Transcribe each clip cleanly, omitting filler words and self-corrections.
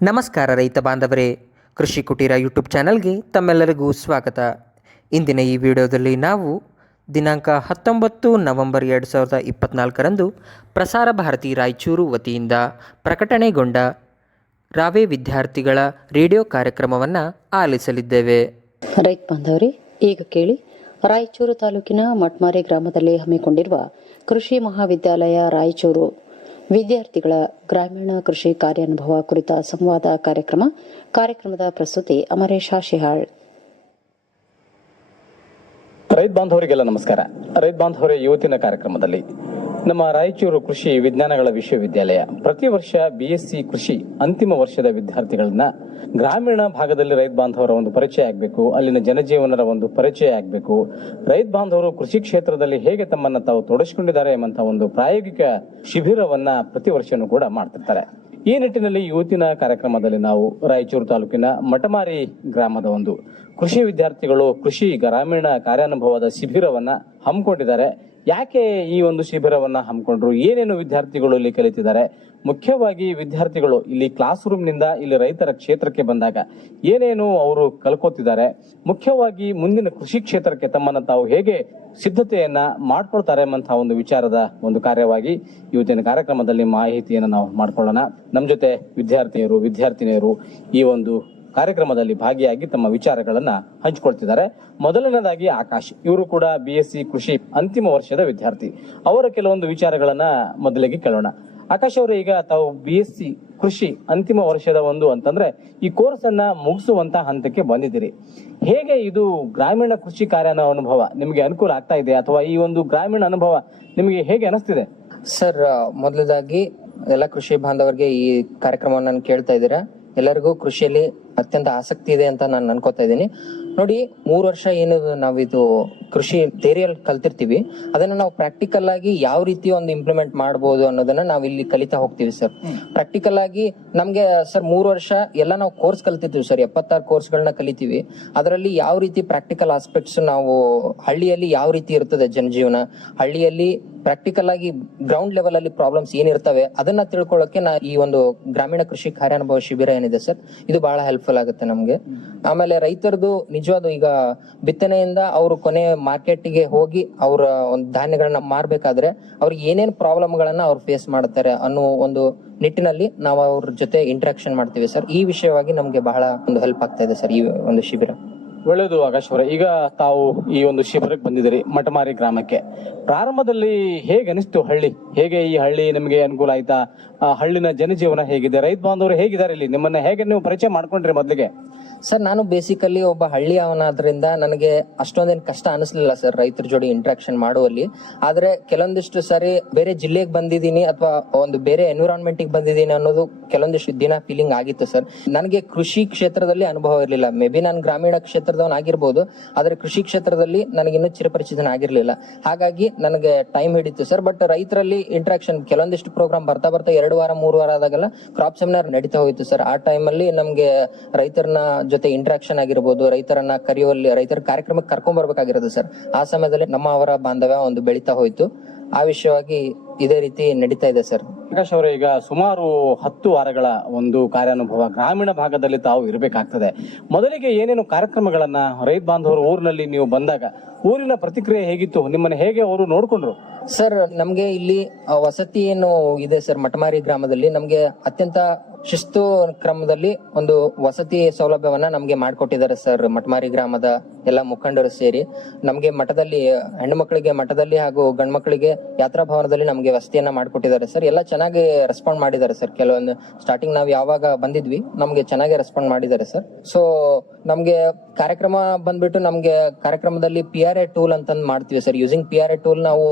ನಮಸ್ಕಾರ ರೈತ ಬಾಂಧವರೇ, ಕೃಷಿ ಕುಟೀರ ಯೂಟ್ಯೂಬ್ ಚಾನಲ್ಗೆ ತಮ್ಮೆಲ್ಲರಿಗೂ ಸ್ವಾಗತ. ಇಂದಿನ ಈ ವಿಡಿಯೋದಲ್ಲಿ ನಾವು ದಿನಾಂಕ 19 ನವೆಂಬರ್ 2024ರಂದು ಪ್ರಸಾರ ಭಾರತಿ ರಾಯಚೂರು ವತಿಯಿಂದ ಪ್ರಕಟಣೆಗೊಂಡ ರಾವೆ ವಿದ್ಯಾರ್ಥಿಗಳ ರೇಡಿಯೋ ಕಾರ್ಯಕ್ರಮವನ್ನು ಆಲಿಸಲಿದ್ದೇವೆ. ರೈತ ಬಾಂಧವರೇ, ಈಗ ಕೇಳಿ ರಾಯಚೂರು ತಾಲೂಕಿನ ಮಟ್ಮಾರಿ ಗ್ರಾಮದಲ್ಲಿ ಹಮ್ಮಿಕೊಂಡಿರುವ ಕೃಷಿ ಮಹಾವಿದ್ಯಾಲಯ ರಾಯಚೂರು ವಿದ್ಯಾರ್ಥಿಗಳ ಗ್ರಾಮೀಣ ಕೃಷಿ ಕಾರ್ಯಾನುಭವ ಕುರಿತ ಸಂವಾದ ಕಾರ್ಯಕ್ರಮದ ಪ್ರಸ್ತುತಿ ಅಮರೇಶ ಶಿಹಾಳ್. ರೈತ ಬಾಂಧವರಿಗೆಲ್ಲ ನಮಸ್ಕಾರ. ರೈತ ಬಾಂಧವರೇ, ಇವತ್ತಿನ ಕಾರ್ಯಕ್ರಮದಲ್ಲಿ ನಮ್ಮ ರಾಯಚೂರು ಕೃಷಿ ವಿಜ್ಞಾನಗಳ ವಿಶ್ವವಿದ್ಯಾಲಯ ಪ್ರತಿ ವರ್ಷ BSc ಕೃಷಿ ಅಂತಿಮ ವರ್ಷದ ವಿದ್ಯಾರ್ಥಿಗಳನ್ನ ಗ್ರಾಮೀಣ ಭಾಗದಲ್ಲಿ ರೈತ ಬಾಂಧವರ ಒಂದು ಪರಿಚಯ ಆಗಬೇಕು, ಅಲ್ಲಿನ ಜನಜೀವನದ ಒಂದು ಪರಿಚಯ ಆಗಬೇಕು, ರೈತ ಬಾಂಧವರು ಕೃಷಿ ಕ್ಷೇತ್ರದಲ್ಲಿ ಹೇಗೆ ತಮ್ಮನ್ನ ತಾವು ತೊಡಗಿಸಿಕೊಂಡಿದ್ದಾರೆ ಎಂಬಂತಹ ಒಂದು ಪ್ರಾಯೋಗಿಕ ಶಿಬಿರವನ್ನ ಪ್ರತಿ ವರ್ಷನೂ ಕೂಡ ಮಾಡ್ತಿರ್ತಾರೆ. ಈ ನಿಟ್ಟಿನಲ್ಲಿ ಇವತ್ತಿನ ಕಾರ್ಯಕ್ರಮದಲ್ಲಿ ನಾವು ರಾಯಚೂರು ತಾಲೂಕಿನ ಮಟಮಾರಿ ಗ್ರಾಮದ ಒಂದು ಕೃಷಿ ವಿದ್ಯಾರ್ಥಿಗಳು ಕೃಷಿ ಗ್ರಾಮೀಣ ಕಾರ್ಯಾನುಭವದ ಶಿಬಿರವನ್ನ ಹಮ್ಮಿಕೊಂಡಿದ್ದಾರೆ. ಯಾಕೆ ಈ ಒಂದು ಶಿಬಿರವನ್ನ ಹಮ್ಮಿಕೊಂಡ್ರು, ಏನೇನು ವಿದ್ಯಾರ್ಥಿಗಳು ಇಲ್ಲಿ ಕಲಿತಿದ್ದಾರೆ, ಮುಖ್ಯವಾಗಿ ವಿದ್ಯಾರ್ಥಿಗಳು ಇಲ್ಲಿ ಕ್ಲಾಸ್ ರೂಮ್ ನಿಂದ ಇಲ್ಲಿ ರೈತರ ಕ್ಷೇತ್ರಕ್ಕೆ ಬಂದಾಗ ಏನೇನು ಅವರು ಕಲ್ಕೋತಿದ್ದಾರೆ, ಮುಖ್ಯವಾಗಿ ಮುಂದಿನ ಕೃಷಿ ಕ್ಷೇತ್ರಕ್ಕೆ ತಮ್ಮನ್ನ ತಾವು ಹೇಗೆ ಸಿದ್ಧತೆಯನ್ನ ಮಾಡ್ಕೊಳ್ತಾರೆ ಎಂಬಂತಹ ಒಂದು ವಿಚಾರದ ಒಂದು ಕಾರ್ಯವಾಗಿ ಇವತ್ತಿನ ಕಾರ್ಯಕ್ರಮದಲ್ಲಿ ಮಾಹಿತಿಯನ್ನು ನಾವು ಮಾಡ್ಕೊಳ್ಳೋಣ. ನಮ್ಮ ಜೊತೆ ವಿದ್ಯಾರ್ಥಿನಿಯರು ಈ ಒಂದು ಕಾರ್ಯಕ್ರಮದಲ್ಲಿ ಭಾಗಿಯಾಗಿ ತಮ್ಮ ವಿಚಾರಗಳನ್ನ ಹಂಚಿಕೊಳ್ತಿದ್ದಾರೆ. ಮೊದಲನೇದಾಗಿ ಆಕಾಶ್, ಇವರು ಕೂಡ BSc ಕೃಷಿ ಅಂತಿಮ ವರ್ಷದ ವಿದ್ಯಾರ್ಥಿ. ಅವರ ಕೆಲವೊಂದು ವಿಚಾರಗಳನ್ನ ಮೊದಲಿಗೆ ಕೇಳೋಣ. ಆಕಾಶ್ ಅವರೇ, ಈಗ ತಾವು BSc ಕೃಷಿ ಅಂತಿಮ ವರ್ಷದ ಅಂತಂದ್ರೆ ಈ ಕೋರ್ಸ್ ಅನ್ನ ಮುಗಿಸುವಂತ ಹಂತಕ್ಕೆ ಬಂದಿದ್ದೀರಿ. ಹೇಗೆ ಇದು ಗ್ರಾಮೀಣ ಕೃಷಿ ಅನುಭವ ನಿಮಗೆ ಅನುಕೂಲ ಆಗ್ತಾ ಇದೆ, ಅಥವಾ ಈ ಒಂದು ಗ್ರಾಮೀಣ ಅನುಭವ ನಿಮಗೆ ಹೇಗೆ ಅನಿಸ್ತಿದೆ? ಸರ್, ಮೊದಲದಾಗಿ ಎಲ್ಲ ಕೃಷಿ ಬಾಂಧವರಿಗೆ ಈ ಕಾರ್ಯಕ್ರಮವನ್ನು ನಾನು ಕೇಳ್ತಾ ಇದ್ದೀರಾ. ಎಲ್ಲರಿಗೂ ಕೃಷಿಯಲ್ಲಿ ಅತ್ಯಂತ ಆಸಕ್ತಿ ಇದೆ ಅಂತ ನಾನು ಅನ್ಕೋತಾ ಇದ್ದೀನಿ. ನೋಡಿ, 3 ವರ್ಷ ಏನು ನಾವಿದು ಕೃಷಿ ಥಿಯರಿಯಲ್ಲಿ ಕಲ್ತಿರ್ತೀವಿ, ಅದನ್ನ ನಾವು ಪ್ರಾಕ್ಟಿಕಲ್ ಆಗಿ ಯಾವ ರೀತಿ ಒಂದು ಇಂಪ್ಲಿಮೆಂಟ್ ಮಾಡಬಹುದು ಅನ್ನೋದನ್ನ ನಾವು ಇಲ್ಲಿ ಕಲಿತಾ ಹೋಗ್ತೀವಿ ಸರ್. ಪ್ರಾಕ್ಟಿಕಲ್ ಆಗಿ ನಮ್ಗೆ ಸರ್ 3 ವರ್ಷ ಎಲ್ಲ ನಾವು ಕೋರ್ಸ್ ಕಲ್ತಿರ್ತೀವಿ ಸರ್, 76 ಕೋರ್ಸ್ಗಳನ್ನ ಕಲಿತೀವಿ. ಅದರಲ್ಲಿ ಯಾವ ರೀತಿ ಪ್ರಾಕ್ಟಿಕಲ್ ಆಸ್ಪೆಕ್ಟ್ಸ್, ನಾವು ಹಳ್ಳಿಯಲ್ಲಿ ಯಾವ ರೀತಿ ಇರ್ತದೆ ಜನಜೀವನ, ಹಳ್ಳಿಯಲ್ಲಿ ಪ್ರಾಕ್ಟಿಕಲ್ ಆಗಿ ಗ್ರೌಂಡ್ ಲೆವೆಲ್ ಅಲ್ಲಿ ಪ್ರಾಬ್ಲಮ್ಸ್ ಏನಿರ್ತವೆ ಅದನ್ನ ತಿಳ್ಕೊಳ್ಳೋಕೆ ಈ ಒಂದು ಗ್ರಾಮೀಣ ಕೃಷಿ ಕಾರ್ಯಾನುಭವ ಶಿಬಿರ ಏನಿದೆ ಸರ್, ಇದು ಬಹಳ ಹೆಲ್ಪ್ಫುಲ್ ಆಗುತ್ತೆ ನಮ್ಗೆ. ಆಮೇಲೆ ರೈತರದು ನಿಜವಾದ ಈಗ ಬಿತ್ತನೆಯಿಂದ ಅವರು ಕೊನೆ ಮಾರ್ಕೆಟ್ಗೆ ಹೋಗಿ ಅವರ ಒಂದು ಧಾನ್ಯಗಳನ್ನ ಮಾರ್ಬೇಕಾದ್ರೆ ಅವ್ರಿಗೆ ಏನೇನ್ ಪ್ರಾಬ್ಲಮ್ ಗಳನ್ನ ಅವ್ರು ಫೇಸ್ ಮಾಡ್ತಾರೆ ಅನ್ನೋ ಒಂದು ನಿಟ್ಟಿನಲ್ಲಿ ನಾವು ಅವ್ರ ಜೊತೆ ಇಂಟರಾಕ್ಷನ್ ಮಾಡ್ತೀವಿ ಸರ್. ಈ ವಿಷಯವಾಗಿ ನಮ್ಗೆ ಬಹಳ ಒಂದು ಹೆಲ್ಪ್ ಆಗ್ತಾ ಇದೆ ಸರ್ ಈ ಒಂದು ಶಿಬಿರ. ಒಳ್ಳೆಯದು ಆಕಾಶ್ ಅವರೇ, ಈಗ ತಾವು ಈ ಒಂದು ಶಿಬಿರಕ್ಕೆ ಬಂದಿದ್ದೀರಿ ಮಟಮಾರಿ ಗ್ರಾಮಕ್ಕೆ. ಪ್ರಾರಂಭದಲ್ಲಿ ಹೇಗೆ ಅನಿಸ್ತು ಹಳ್ಳಿ? ಹೇಗೆ ಈ ಹಳ್ಳಿ ನಿಮಗೆ ಅನುಕೂಲ ಆಯ್ತಾ? ಹಳ್ಳಿನ ಜನಜೀವನ ಹೇಗಿದೆ? ರೈತ ಬಾಂಧವರು ಹೇಗಿದ್ದಾರೆ ಇಲ್ಲಿ? ನಿಮ್ಮನ್ನ ಹೇಗೆ ನೀವು ಪರಿಚಯ ಮಾಡ್ಕೊಂಡ್ರಿ ಮೊದಲಿಗೆ? ಸರ್, ನಾನು ಬೇಸಿಕಲಿ ಒಬ್ಬ ಹಳ್ಳಿ ಅವನಾದ್ರಿಂದ ನನಗೆ ಅಷ್ಟೊಂದೇನು ಕಷ್ಟ ಅನಿಸ್ಲಿಲ್ಲ ಸರ್ ರೈತರ ಜೋಡಿ ಇಂಟ್ರಾಕ್ಷನ್ ಮಾಡುವಲ್ಲಿ. ಆದ್ರೆ ಕೆಲವೊಂದಿಷ್ಟು ಸಾರಿ ಬೇರೆ ಜಿಲ್ಲೆಗೆ ಬಂದಿದ್ದೀನಿ ಅಥವಾ ಒಂದು ಬೇರೆ ಎನ್ವಿರಾನ್ಮೆಂಟ್ ಗೆ ಬಂದಿದ್ದೀನಿ ಅನ್ನೋದು ಕೆಲವೊಂದಿಷ್ಟು ದಿನ ಫೀಲಿಂಗ್ ಆಗಿತ್ತು ಸರ್. ನನಗೆ ಕೃಷಿ ಕ್ಷೇತ್ರದಲ್ಲಿ ಅನುಭವ ಇರಲಿಲ್ಲ. ಮೇ ಬಿ ನಾನು ಗ್ರಾಮೀಣ ಕ್ಷೇತ್ರದವನ್ ಆಗಿರ್ಬೋದು, ಆದ್ರೆ ಕೃಷಿ ಕ್ಷೇತ್ರದಲ್ಲಿ ನನಗಿನ್ನೂ ಚಿರಪರಿಚಿತನ ಆಗಿರ್ಲಿಲ್ಲ. ಹಾಗಾಗಿ ನನಗೆ ಟೈಮ್ ಹಿಡಿತು ಸರ್. ಬಟ್ ರೈತರಲ್ಲಿ ಇಂಟ್ರಾಕ್ಷನ್ ಕೆಲವೊಂದಿಷ್ಟು ಪ್ರೋಗ್ರಾಮ್ ಬರ್ತಾ 2 ವಾರ 3 ವಾರ ಆದಾಗೆಲ್ಲ ಕ್ರಾಪ್ ಸೆಮಿನಾರ್ ನಡೀತಾ ಹೋಯ್ತು ಸರ್. ಆ ಟೈಮ್ ಅಲ್ಲಿ ನಮ್ಗೆ ರೈತರನ್ನ ಜೊತೆ ಇಂಟ್ರಾಕ್ಷನ್ ಆಗಿರ್ಬೋದು, ರೈತರನ್ನ ಕರೆಯುವಲ್ಲಿ ರೈತರ ಕಾರ್ಯಕ್ರಮಕ್ಕೆ ಕರ್ಕೊಂಡ್ ಬರ್ಬೇಕಾಗಿರೋದು ಸರ್. ಆ ಸಮಯದಲ್ಲಿ ಅವರ ಬಾಂಧವ್ಯ ಒಂದು ಬೆಳೀತಾ ಹೋಯ್ತು. ಆ ವಿಷಯವಾಗಿ ಇದೇ ರೀತಿ ನಡೀತಾ ಇದೆ ಸರ್. ಆಕಾಶ್ ಅವರೇ, ಈಗ ಸುಮಾರು 10 ವಾರಗಳ ಒಂದು ಕಾರ್ಯಾನುಭವ ಗ್ರಾಮೀಣ ಭಾಗದಲ್ಲಿ ತಾವು ಇರಬೇಕಾಗ್ತದೆ. ಮೊದಲಿಗೆ ಏನೇನು ಕಾರ್ಯಕ್ರಮಗಳನ್ನ ರೈತ ಬಾಂಧವರು ಊರಿನಲ್ಲಿ ನೀವು ಬಂದಾಗ ಊರಿನ ಪ್ರತಿಕ್ರಿಯೆ ಹೇಗಿತ್ತು? ನಿಮ್ಮನ್ನ ಹೇಗೆ ಅವರು ನೋಡ್ಕೊಂಡ್ರು? ಸರ್, ನಮ್ಗೆ ಇಲ್ಲಿ ವಸತಿ ಏನು ಇದೆ ಸರ್ ಮಟಮಾರಿ ಗ್ರಾಮದಲ್ಲಿ, ನಮ್ಗೆ ಅತ್ಯಂತ ಶಿಸ್ತು ಕ್ರಮದಲ್ಲಿ ಒಂದು ವಸತಿ ಸೌಲಭ್ಯವನ್ನ ನಮ್ಗೆ ಮಾಡ್ಕೊಟ್ಟಿದ್ದಾರೆ ಸರ್. ಮಟಮಾರಿ ಗ್ರಾಮದ ಎಲ್ಲ ಮುಖಂಡರು ಸೇರಿ ನಮ್ಗೆ ಮಠದಲ್ಲಿ ಹೆಣ್ಣು ಮಕ್ಕಳಿಗೆ ಮಠದಲ್ಲಿ ಹಾಗೂ ಗಂಡು ಮಕ್ಕಳಿಗೆ ಯಾತ್ರಾ ಭವನದಲ್ಲಿ ನಮ್ಗೆ ವಸತಿಯನ್ನ ಮಾಡ್ಕೊಟ್ಟಿದ್ದಾರೆ ಸರ್. ಎಲ್ಲ ಚೆನ್ನಾಗಿ ರೆಸ್ಪಾಂಡ್ ಮಾಡಿದ್ದಾರೆ ಸರ್. ಕೆಲವೊಂದು ಸ್ಟಾರ್ಟಿಂಗ್ ನಾವ್ ಯಾವಾಗ ಬಂದಿದ್ವಿ ನಮ್ಗೆ ಚೆನ್ನಾಗಿ ರೆಸ್ಪಾಂಡ್ ಮಾಡಿದ್ದಾರೆ ಸರ್. ಸೊ ನಮ್ಗೆ ಕಾರ್ಯಕ್ರಮ ಬಂದ್ಬಿಟ್ಟು ನಮ್ಗೆ ಕಾರ್ಯಕ್ರಮದಲ್ಲಿ PRA ಟೂಲ್ ಅಂತ ಮಾಡ್ತೀವಿ ಸರ್. ಯೂಸಿಂಗ್ PRA ಟೂಲ್ ನಾವು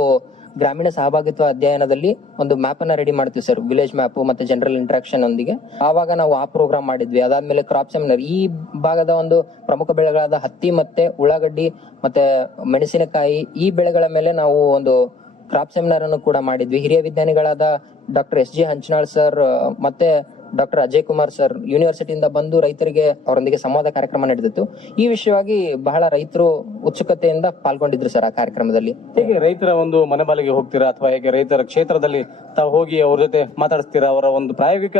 ಗ್ರಾಮೀಣ ಸಹಭಾಗಿತ್ವ ಅಧ್ಯಯನದಲ್ಲಿ ಒಂದು ಮ್ಯಾಪ್ ಅನ್ನ ರೆಡಿ ಮಾಡ್ತೀವಿ ಸರ್, ವಿಲೇಜ್ ಮ್ಯಾಪ್ ಮತ್ತೆ ಜನರಲ್ ಇಂಟ್ರಾಕ್ಷನ್ ಒಂದಿಗೆ. ಆವಾಗ ನಾವು ಆ ಪ್ರೋಗ್ರಾಮ್ ಮಾಡಿದ್ವಿ. ಅದಾದ್ಮೇಲೆ ಕ್ರಾಪ್ ಸೆಮಿನಾರ್, ಈ ಭಾಗದ ಒಂದು ಪ್ರಮುಖ ಬೆಳೆಗಳಾದ ಹತ್ತಿ ಮತ್ತೆ ಉಳ್ಳಾಗಡ್ಡಿ ಮತ್ತೆ ಮೆಣಸಿನಕಾಯಿ, ಈ ಬೆಳೆಗಳ ಮೇಲೆ ನಾವು ಒಂದು ಕ್ರಾಪ್ ಸೆಮಿನಾರ್ ಅನ್ನು ಕೂಡ ಮಾಡಿದ್ವಿ. ಹಿರಿಯ ವಿಜ್ಞಾನಿಗಳಾದ ಡಾಕ್ಟರ್ SG ಹಂಚನಾಳ್ ಸರ್ ಮತ್ತೆ ಡಾಕ್ಟರ್ ಅಜಯ್ ಕುಮಾರ್ ಸರ್ ಯೂನಿವರ್ಸಿಟಿಯಿಂದ ಬಂದು ರೈತರಿಗೆ ಅವರೊಂದಿಗೆ ಸಂವಾದ ಕಾರ್ಯಕ್ರಮ ನಡೆದಿತ್ತು. ಈ ವಿಷಯವಾಗಿ ಬಹಳ ರೈತರು ಉತ್ಸುಕತೆಯಿಂದ ಪಾಲ್ಗೊಂಡಿದ್ರು ಸರ್ ಆ ಕಾರ್ಯಕ್ರಮದಲ್ಲಿ. ಹೇಗೆ ರೈತರ ಒಂದು ಮನೆ ಬಾಲಿಗೆ ಹೋಗ್ತೀರಾ ಅಥವಾ ಹೇಗೆ ರೈತರ ಕ್ಷೇತ್ರದಲ್ಲಿ ತಾವು ಹೋಗಿ ಅವ್ರ ಜೊತೆ ಮಾತಾಡಿಸ್ತೀರಾ? ಅವರ ಒಂದು ಪ್ರಾಯೋಗಿಕ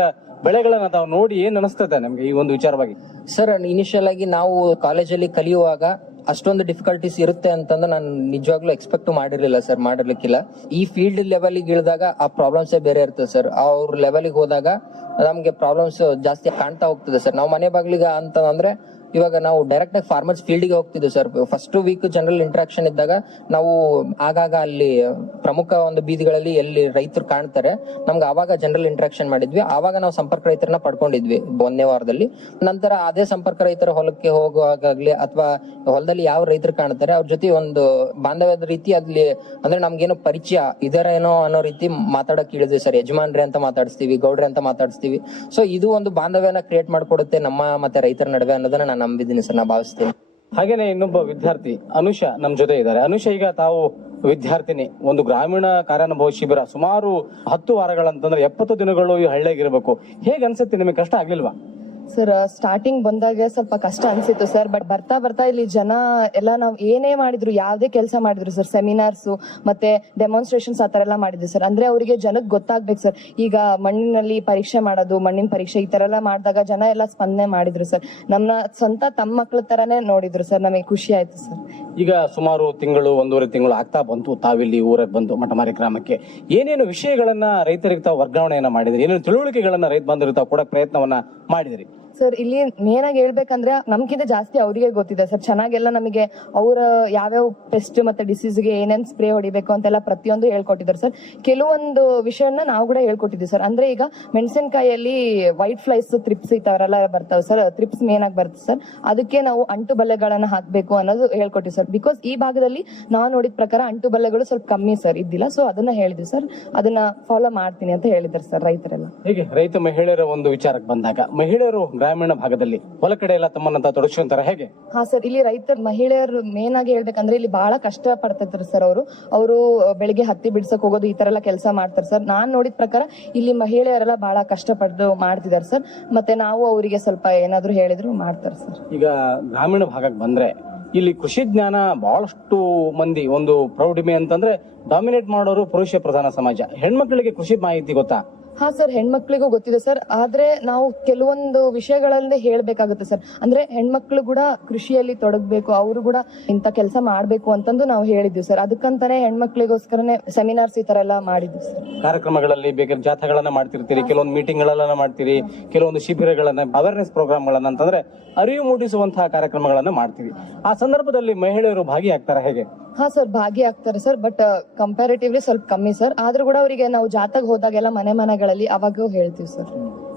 ಬೆಳೆಗಳನ್ನ ತಾವು ನೋಡಿ ಏನ್ ಅನಿಸ್ತದೆ ನಮ್ಗೆ ಈ ಒಂದು ವಿಚಾರವಾಗಿ? ಸರ್ ಇನಿಷಿಯಲ್ ಆಗಿ ನಾವು ಕಾಲೇಜಲ್ಲಿ ಕಲಿಯುವಾಗ ಅಷ್ಟೊಂದು ಡಿಫಿಕಲ್ಟೀಸ್ ಇರುತ್ತೆ ಅಂತಂದು ನಾನು ನಿಜವಾಗ್ಲೂ ಎಕ್ಸ್ಪೆಕ್ಟ್ ಮಾಡಿರ್ಲಿಲ್ಲ ಸರ್, ಮಾಡಿರ್ಲಿಕ್ಕಿಲ್ಲ. ಈ ಫೀಲ್ಡ್ ಲೆವೆಲ್ಗೆ ಇಳಿದಾಗ ಆ ಪ್ರಾಬ್ಲಮ್ಸೇ ಬೇರೆ ಇರ್ತದೆ ಸರ್. ಅವ್ರ ಲೆವೆಲ್ಗೆ ಹೋದಾಗ ನಮ್ಗೆ ಪ್ರಾಬ್ಲಮ್ಸ್ ಜಾಸ್ತಿ ಕಾಣ್ತಾ ಹೋಗ್ತದೆ ಸರ್. ನಾವು ಮನೆ ಬಾಗ್ಲಿಗೆ ಅಂತ ಅಂದ್ರೆ ಇವಾಗ ನಾವು ಡೈರೆಕ್ಟ್ ಆಗಿ ಫಾರ್ಮರ್ಸ್ ಫೀಲ್ಡ್ ಗೆ ಹೋಗ್ತಿದ್ವಿ sir. First week general interaction ಇದ್ದಾಗ ನಾವು ಆಗಾಗ ಅಲ್ಲಿ ಪ್ರಮುಖ ಒಂದು ಬೀದಿಗಳಲ್ಲಿ ಎಲ್ಲಿ ರೈತರು ಕಾಣ್ತಾರೆ ನಮ್ಗೆ ಆವಾಗ ಜನರಲ್ ಇಂಟ್ರಾಕ್ಷನ್ ಮಾಡಿದ್ವಿ. ಆವಾಗ ನಾವು ಸಂಪರ್ಕ ರೈತರನ್ನ ಪಡ್ಕೊಂಡಿದ್ವಿ 1ನೇ ವಾರದಲ್ಲಿ. ನಂತರ ಅದೇ ಸಂಪರ್ಕ ರೈತರ ಹೊಲಕ್ಕೆ ಹೋಗುವಾಗಲಿ ಅಥವಾ ಹೊಲದಲ್ಲಿ ಯಾವ ರೈತರು ಕಾಣ್ತಾರೆ ಅವ್ರ ಜೊತೆ ಒಂದು ಬಾಂಧವ್ಯದ ರೀತಿ ಅಲ್ಲಿ ಅಂದ್ರೆ ನಮ್ಗೇನೋ ಪರಿಚಯ ಇದರೇನೋ ಅನ್ನೋ ರೀತಿ ಮಾತಾಡಕ್ ಇಳಿದ್ವಿ ಸರ್. ಯಜಮಾನ್ರಿ ಅಂತ ಮಾತಾಡಿಸ್ತೀವಿ, ಗೌಡ್ರಿ ಅಂತ ಮಾತಾಡಿಸ್ತೀವಿ. ಸೊ ಇದು ಒಂದು ಬಾಂಧವ್ಯನ ಕ್ರಿಯೇಟ್ ಮಾಡ್ಕೊಡುತ್ತೆ ನಮ್ಮ ಮತ್ತೆ ರೈತರ ನಡುವೆ ಅನ್ನೋದನ್ನ ನಾನು ನಂಬಿದ್ದೀನಿ ಸರ್, ನಾ ಭಾವಿಸ್ತೀನಿ. ಹಾಗೇನೆ ಇನ್ನೊಬ್ಬ ವಿದ್ಯಾರ್ಥಿ ಅನುಷಾ ನಮ್ ಜೊತೆ ಇದ್ದಾರೆ. ಅನುಷಾ, ಈಗ ತಾವು ವಿದ್ಯಾರ್ಥಿನಿ, ಒಂದು ಗ್ರಾಮೀಣ ಕಾರ್ಯಾನುಭವ ಶಿಬಿರ ಸುಮಾರು 10 ವಾರಗಳಂತಂದ್ರೆ 70 ದಿನಗಳು ಈ ಹಳ್ಳಿಯಾಗಿರ್ಬೇಕು. ಹೇಗೆ ಅನ್ಸುತ್ತೆ ನಿಮಗೆ? ಕಷ್ಟ ಆಗ್ಲಿಲ್ವಾ? ಸರ್ ಸ್ಟಾರ್ಟಿಂಗ್ ಬಂದಾಗ ಸ್ವಲ್ಪ ಕಷ್ಟ ಅನ್ಸಿತ್ತು ಸರ್. ಬಟ್ ಬರ್ತಾ ಬರ್ತಾ ಇಲ್ಲಿ ಜನ ಎಲ್ಲ ನಾವ್ ಏನೇ ಮಾಡಿದ್ರು, ಯಾವ್ದೇ ಕೆಲಸ ಮಾಡಿದ್ರು ಸರ್, ಸೆಮಿನಾರ್ಸ್ ಮತ್ತೆ ಡೆಮಾನ್ಸ್ಟ್ರೇಷನ್ಸ್ ಆ ತರ ಎಲ್ಲ ಮಾಡಿದ್ವಿ ಸರ್. ಅಂದ್ರೆ ಅವರಿಗೆ ಜನಕ್ಕೆ ಗೊತ್ತಾಗ್ಬೇಕು ಸರ್. ಈಗ ಮಣ್ಣಿನಲ್ಲಿ ಪರೀಕ್ಷೆ ಮಾಡೋದು, ಮಣ್ಣಿನ ಪರೀಕ್ಷೆ ಈ ತರ ಎಲ್ಲ ಮಾಡಿದಾಗ ಜನ ಎಲ್ಲ ಸ್ಪಂದನೆ ಮಾಡಿದ್ರು ಸರ್. ನಮ್ಮ ಸ್ವಂತ ತಮ್ಮ ಮಕ್ಳ ತರಾನೇ ನೋಡಿದ್ರು ಸರ್. ನಮಗೆ ಖುಷಿ ಆಯ್ತು ಸರ್. ಈಗ ಸುಮಾರು ತಿಂಗಳು 1.5 ತಿಂಗಳು ಆಗ್ತಾ ಬಂತು ತಾವಿಲ್ಲಿ ಊರಿಗೆ ಬಂದು ಮಠಮಾರಿ ಗ್ರಾಮಕ್ಕೆ. ಏನೇನು ವಿಷಯಗಳನ್ನ ರೈತರಿಗೆ ತಾವು ವರ್ಗಾವಣೆಯನ್ನ ಮಾಡಿದ್ರಿ? ಏನೇನು ತಿಳುವಳಿಕೆಗಳನ್ನ ರೈತ ಬಾಂಧವರಿಗೆ ತಾವು ಕೊಡಕ್ ಪ್ರಯತ್ನವನ್ನ ಮಾಡಿದ್ರಿ? ಸರ್ ಇಲ್ಲಿ ಮೇನ್ ಆಗಿ ಹೇಳ್ಬೇಕಂದ್ರೆ ನಮ್ಗಿಂತ ಜಾಸ್ತಿ ಅವರಿಗೆ ಗೊತ್ತಿದೆ ಸರ್. ಚೆನ್ನಾಗೆಲ್ಲ ನಮಗೆ ಅವ್ರ ಯಾವ್ಯಾವ ಪೆಸ್ಟ್ ಮತ್ತೆ ಡಿಸೀಸ್ಗೆ ಏನೇನ್ ಸ್ಪ್ರೇ ಹೊಡಿಬೇಕು ಅಂತೆಲ್ಲ ಪ್ರತಿಯೊಂದು ಹೇಳ್ಕೊಟ್ಟಿದ್ದಾರೆ ಸರ್. ಕೆಲವೊಂದು ವಿಷಯನ ನಾವು ಕೂಡ ಹೇಳ್ಕೊಟ್ಟಿದ್ವಿ ಸರ್. ಅಂದ್ರೆ ಈಗ ಮೆಣಸಿನಕಾಯಿಯಲ್ಲಿ ವೈಟ್ ಫ್ಲೈಸ್, ತ್ರಿಪ್ಸ್ ಈ ತರಲ್ಲ ಬರ್ತಾವೆ ಸರ್. ತ್ರಿಪ್ಸ್ ಮೇನ್ ಆಗಿ ಬರ್ತದೆ ಸರ್. ಅದಕ್ಕೆ ನಾವು ಅಂಟು ಬಲೆಗಳನ್ನ ಹಾಕ್ಬೇಕು ಅನ್ನೋದು ಹೇಳ್ಕೊಟ್ಟಿವಿ ಸರ್. ಬಿಕಾಸ್ ಈ ಭಾಗದಲ್ಲಿ ನಾವು ನೋಡಿದ ಪ್ರಕಾರ ಅಂಟು ಬಲೆಗಳು ಸ್ವಲ್ಪ ಕಮ್ಮಿ ಸರ್ ಇದ್ದಿಲ್ಲ. ಸೊ ಅದನ್ನ ಹೇಳಿದ್ವಿ ಸರ್. ಅದನ್ನ ಫಾಲೋ ಮಾಡ್ತೀನಿ ಅಂತ ಹೇಳಿದ್ದಾರೆ ಸರ್ ರೈತರೆಲ್ಲ. ಹೇಗೆ ರೈತ ಮಹಿಳೆಯರ ಒಂದು ವಿಚಾರಕ್ಕೆ ಬಂದಾಗ, ಮಹಿಳೆಯರು ಗ್ರಾಮೀಣ ಭಾಗದಲ್ಲಿ ಹೊಲ ಕಡೆ ಎಲ್ಲ ತಮ್ಮನ್ನ ತೊಡಗಿಸ್ಕೊಂತಾರೆ ಹೇಗೆ? ಹಾ ಸರ್, ಇಲ್ಲಿ ರೈತರ ಮಹಿಳೆಯರು ಮೇನ್ ಆಗಿ ಹೇಳ್ಬೇಕಂದ್ರೆ ಇಲ್ಲಿ ಬಹಳ ಕಷ್ಟ ಪಡ್ತಿರ್ತಾರೆ ಸರ್. ಅವರು ಬೆಳಿಗ್ಗೆ ಹತ್ತಿ ಬಿಡ್ಸಕ್ ಹೋಗೋದು ಈ ತರ ಎಲ್ಲ ಕೆಲಸ ಮಾಡ್ತಾರೆ ಸರ್. ನಾನ್ ನೋಡಿದ ಪ್ರಕಾರ ಇಲ್ಲಿ ಮಹಿಳೆಯರೆಲ್ಲ ಬಹಳ ಕಷ್ಟಪಟ್ಟು ಮಾಡ್ತಿದ್ದಾರೆ ಸರ್. ಮತ್ತೆ ನಾವು ಅವರಿಗೆ ಸ್ವಲ್ಪ ಏನಾದ್ರು ಹೇಳಿದ್ರು ಮಾಡ್ತಾರೆ ಸರ್. ಈಗ ಗ್ರಾಮೀಣ ಭಾಗಕ್ಕೆ ಬಂದ್ರೆ ಇಲ್ಲಿ ಕೃಷಿ ಜ್ಞಾನ ಬಹಳಷ್ಟು ಮಂದಿ, ಒಂದು ಪ್ರೌಢಿಮೆ ಅಂತಂದ್ರೆ ಡಾಮಿನೇಟ್ ಮಾಡೋರು ಪುರುಷ ಪ್ರಧಾನ ಸಮಾಜ. ಹೆಣ್ಮಕ್ಳಿಗೆ ಕೃಷಿ ಮಾಹಿತಿ ಗೊತ್ತಾ? ಹಾ ಸರ್, ಹೆಣ್ಮಕ್ಳಿಗೂ ಗೊತ್ತಿದೆ ಸರ್. ಆದ್ರೆ ನಾವು ಕೆಲವೊಂದು ವಿಷಯಗಳಲ್ಲಿ ಹೇಳ್ಬೇಕಾಗುತ್ತೆ ಸರ್. ಅಂದ್ರೆ ಹೆಣ್ಮಕ್ಳು ಕೂಡ ಕೃಷಿಯಲ್ಲಿ ತೊಡಗಬೇಕು, ಅವರು ಕೂಡ ಇಂತ ಕೆಲಸ ಮಾಡ್ಬೇಕು ಅಂತಂದು ನಾವು ಹೇಳಿದ್ವಿ ಸರ್. ಅದಕ್ಕಂತಾನೆ ಹೆಣ್ಮಕ್ಳಿಗೋಸ್ಕರನೇ ಸೆಮಿನಾರ್ಸ್ ಈ ತರ ಎಲ್ಲ ಮಾಡಿದ್ವಿ ಸರ್. ಕಾರ್ಯಕ್ರಮಗಳಲ್ಲಿ ಬೇಕಾದ್ರೆ ಜಾಥಾಗಳನ್ನ ಮಾಡ್ತಿರ್ತೀರಿ, ಕೆಲವೊಂದು ಮೀಟಿಂಗ್ ಗಳನ್ನ ಮಾಡ್ತೀರಿ, ಕೆಲವೊಂದು ಶಿಬಿರಗಳನ್ನ, ಅವೇರ್ನೆಸ್ ಪ್ರೋಗ್ರಾಮ್ ಗಳನ್ನ ಅಂತಂದ್ರೆ ಅರಿವು ಮೂಡಿಸುವಂತಹ ಕಾರ್ಯಕ್ರಮಗಳನ್ನ ಮಾಡ್ತೀವಿ. ಆ ಸಂದರ್ಭದಲ್ಲಿ ಮಹಿಳೆಯರು ಭಾಗಿಯಾಗ್ತಾರೆ ಹೇಗೆ? ಹಾ ಸರ್, ಭಾಗಿಯಾಗ್ತಾರೆ ಸರ್. ಬಟ್ ಕಂಪ್ಯಾರಿಟಿವ್ಲಿ ಸ್ವಲ್ಪ ಕಮ್ಮಿ ಸರ್. ಆದ್ರೂ ಕೂಡ ಅವರಿಗೆ ನಾವು ಜಾತಾಗ ಹೋದಾಗೆಲ್ಲ ಮನೆಗಳಲ್ಲಿ ಅವಾಗೂ ಹೇಳ್ತೀವಿ ಸರ್.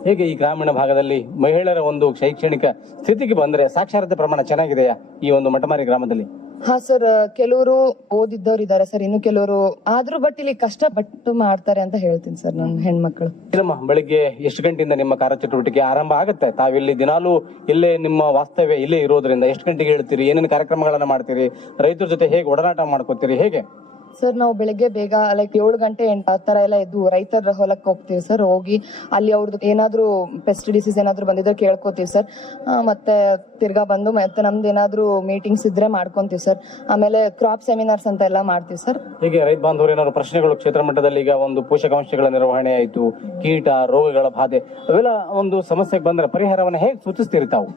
ಹೇಗೆ ಈ ಗ್ರಾಮೀಣ ಭಾಗದಲ್ಲಿ ಮಹಿಳೆಯರ ಒಂದು ಶೈಕ್ಷಣಿಕ ಸ್ಥಿತಿಗೆ ಬಂದ್ರೆ ಸಾಕ್ಷರತೆ ಪ್ರಮಾಣ ಚೆನ್ನಾಗಿದೆಯಾ ಈ ಒಂದು ಮಠಮಾರಿ ಗ್ರಾಮದಲ್ಲಿ? ಹಾ ಸರ್, ಕೆಲವರು ಓದಿದ್ದವ್ರು ಇದಾರೆ ಸರ್, ಇನ್ನು ಕೆಲವರು ಆದ್ರೂ ಬಟ್ ಇಲ್ಲಿ ಕಷ್ಟಪಟ್ಟು ಮಾಡ್ತಾರೆ ಅಂತ ಹೇಳ್ತೀನಿ ಸರ್ ನನ್ನ ಹೆಣ್ಮಕ್ಳು. ಬೆಳಿಗ್ಗೆ ಎಷ್ಟು ಗಂಟೆಯಿಂದ ನಿಮ್ಮ ಕಾರ್ಯಚಟುವಟಿಕೆ ಆರಂಭ ಆಗುತ್ತೆ? ತಾವಿಲ್ಲಿ ದಿನಾಲೂ ಇಲ್ಲೇ ನಿಮ್ಮ ವಾಸ್ತವ್ಯ ಇಲ್ಲೇ ಇರೋದ್ರಿಂದ ಎಷ್ಟು ಗಂಟೆಗೆ ಹೇಳ್ತೀರಿ? ಏನೇನು ಕಾರ್ಯಕ್ರಮಗಳನ್ನ ಮಾಡ್ತೀರಿ? ರೈತರ ಜೊತೆ ಹೇಗೆ ಒಡನಾಟ ಮಾಡ್ಕೋತೀರಿ? ಹೇಗೆ ಸರ್ ನಾವು ಬೆಳಗ್ಗೆ ಬೇಗ 7 ಗಂಟೆ 8 ಆ ತರ ಎಲ್ಲ ಎದ್ದು ರೈತರ ಹೊಲಕ್ಕೆ ಹೋಗ್ತೀವಿ ಸರ್. ಹೋಗಿ ಅಲ್ಲಿ ಅವ್ರದ್ದು ಏನಾದ್ರು ಪೆಸ್ಟ್ ಡಿಸೀಸ್ ಏನಾದ್ರು ಬಂದಿದ್ರೆ ಕೇಳ್ಕೊತೀವಿ ಸರ್. ಮತ್ತೆ ತಿರ್ಗಾ ಬಂದು ಮತ್ತೆ ನಮ್ದು ಏನಾದ್ರು ಮೀಟಿಂಗ್ಸ್ ಇದ್ರೆ ಮಾಡ್ಕೊಂತೀವಿ ಸರ್. ಆಮೇಲೆ ಕ್ರಾಪ್ ಸೆಮಿನಾರ್ಸ್ ಅಂತ ಎಲ್ಲ ಮಾಡ್ತೀವಿ ಸರ್. ಹೀಗೆ ರೈತ ಬಾಂಧವರು ಏನಾದ್ರು ಪ್ರಶ್ನೆಗಳು ಕ್ಷೇತ್ರ ಮಟ್ಟದಲ್ಲಿ, ಈಗ ಒಂದು ಪೋಷಕಾಂಶಗಳ ನಿರ್ವಹಣೆ ಆಯ್ತು, ಕೀಟ ರೋಗಗಳ ಬಾಧೆ, ಅವೆಲ್ಲ ಒಂದು ಸಮಸ್ಯೆಗೆ ಬಂದ್ರೆ ಪರಿಹಾರವನ್ನ ಹೇಗೆ ಸೂಚಿಸ್ತೀರಿ ತಾವು?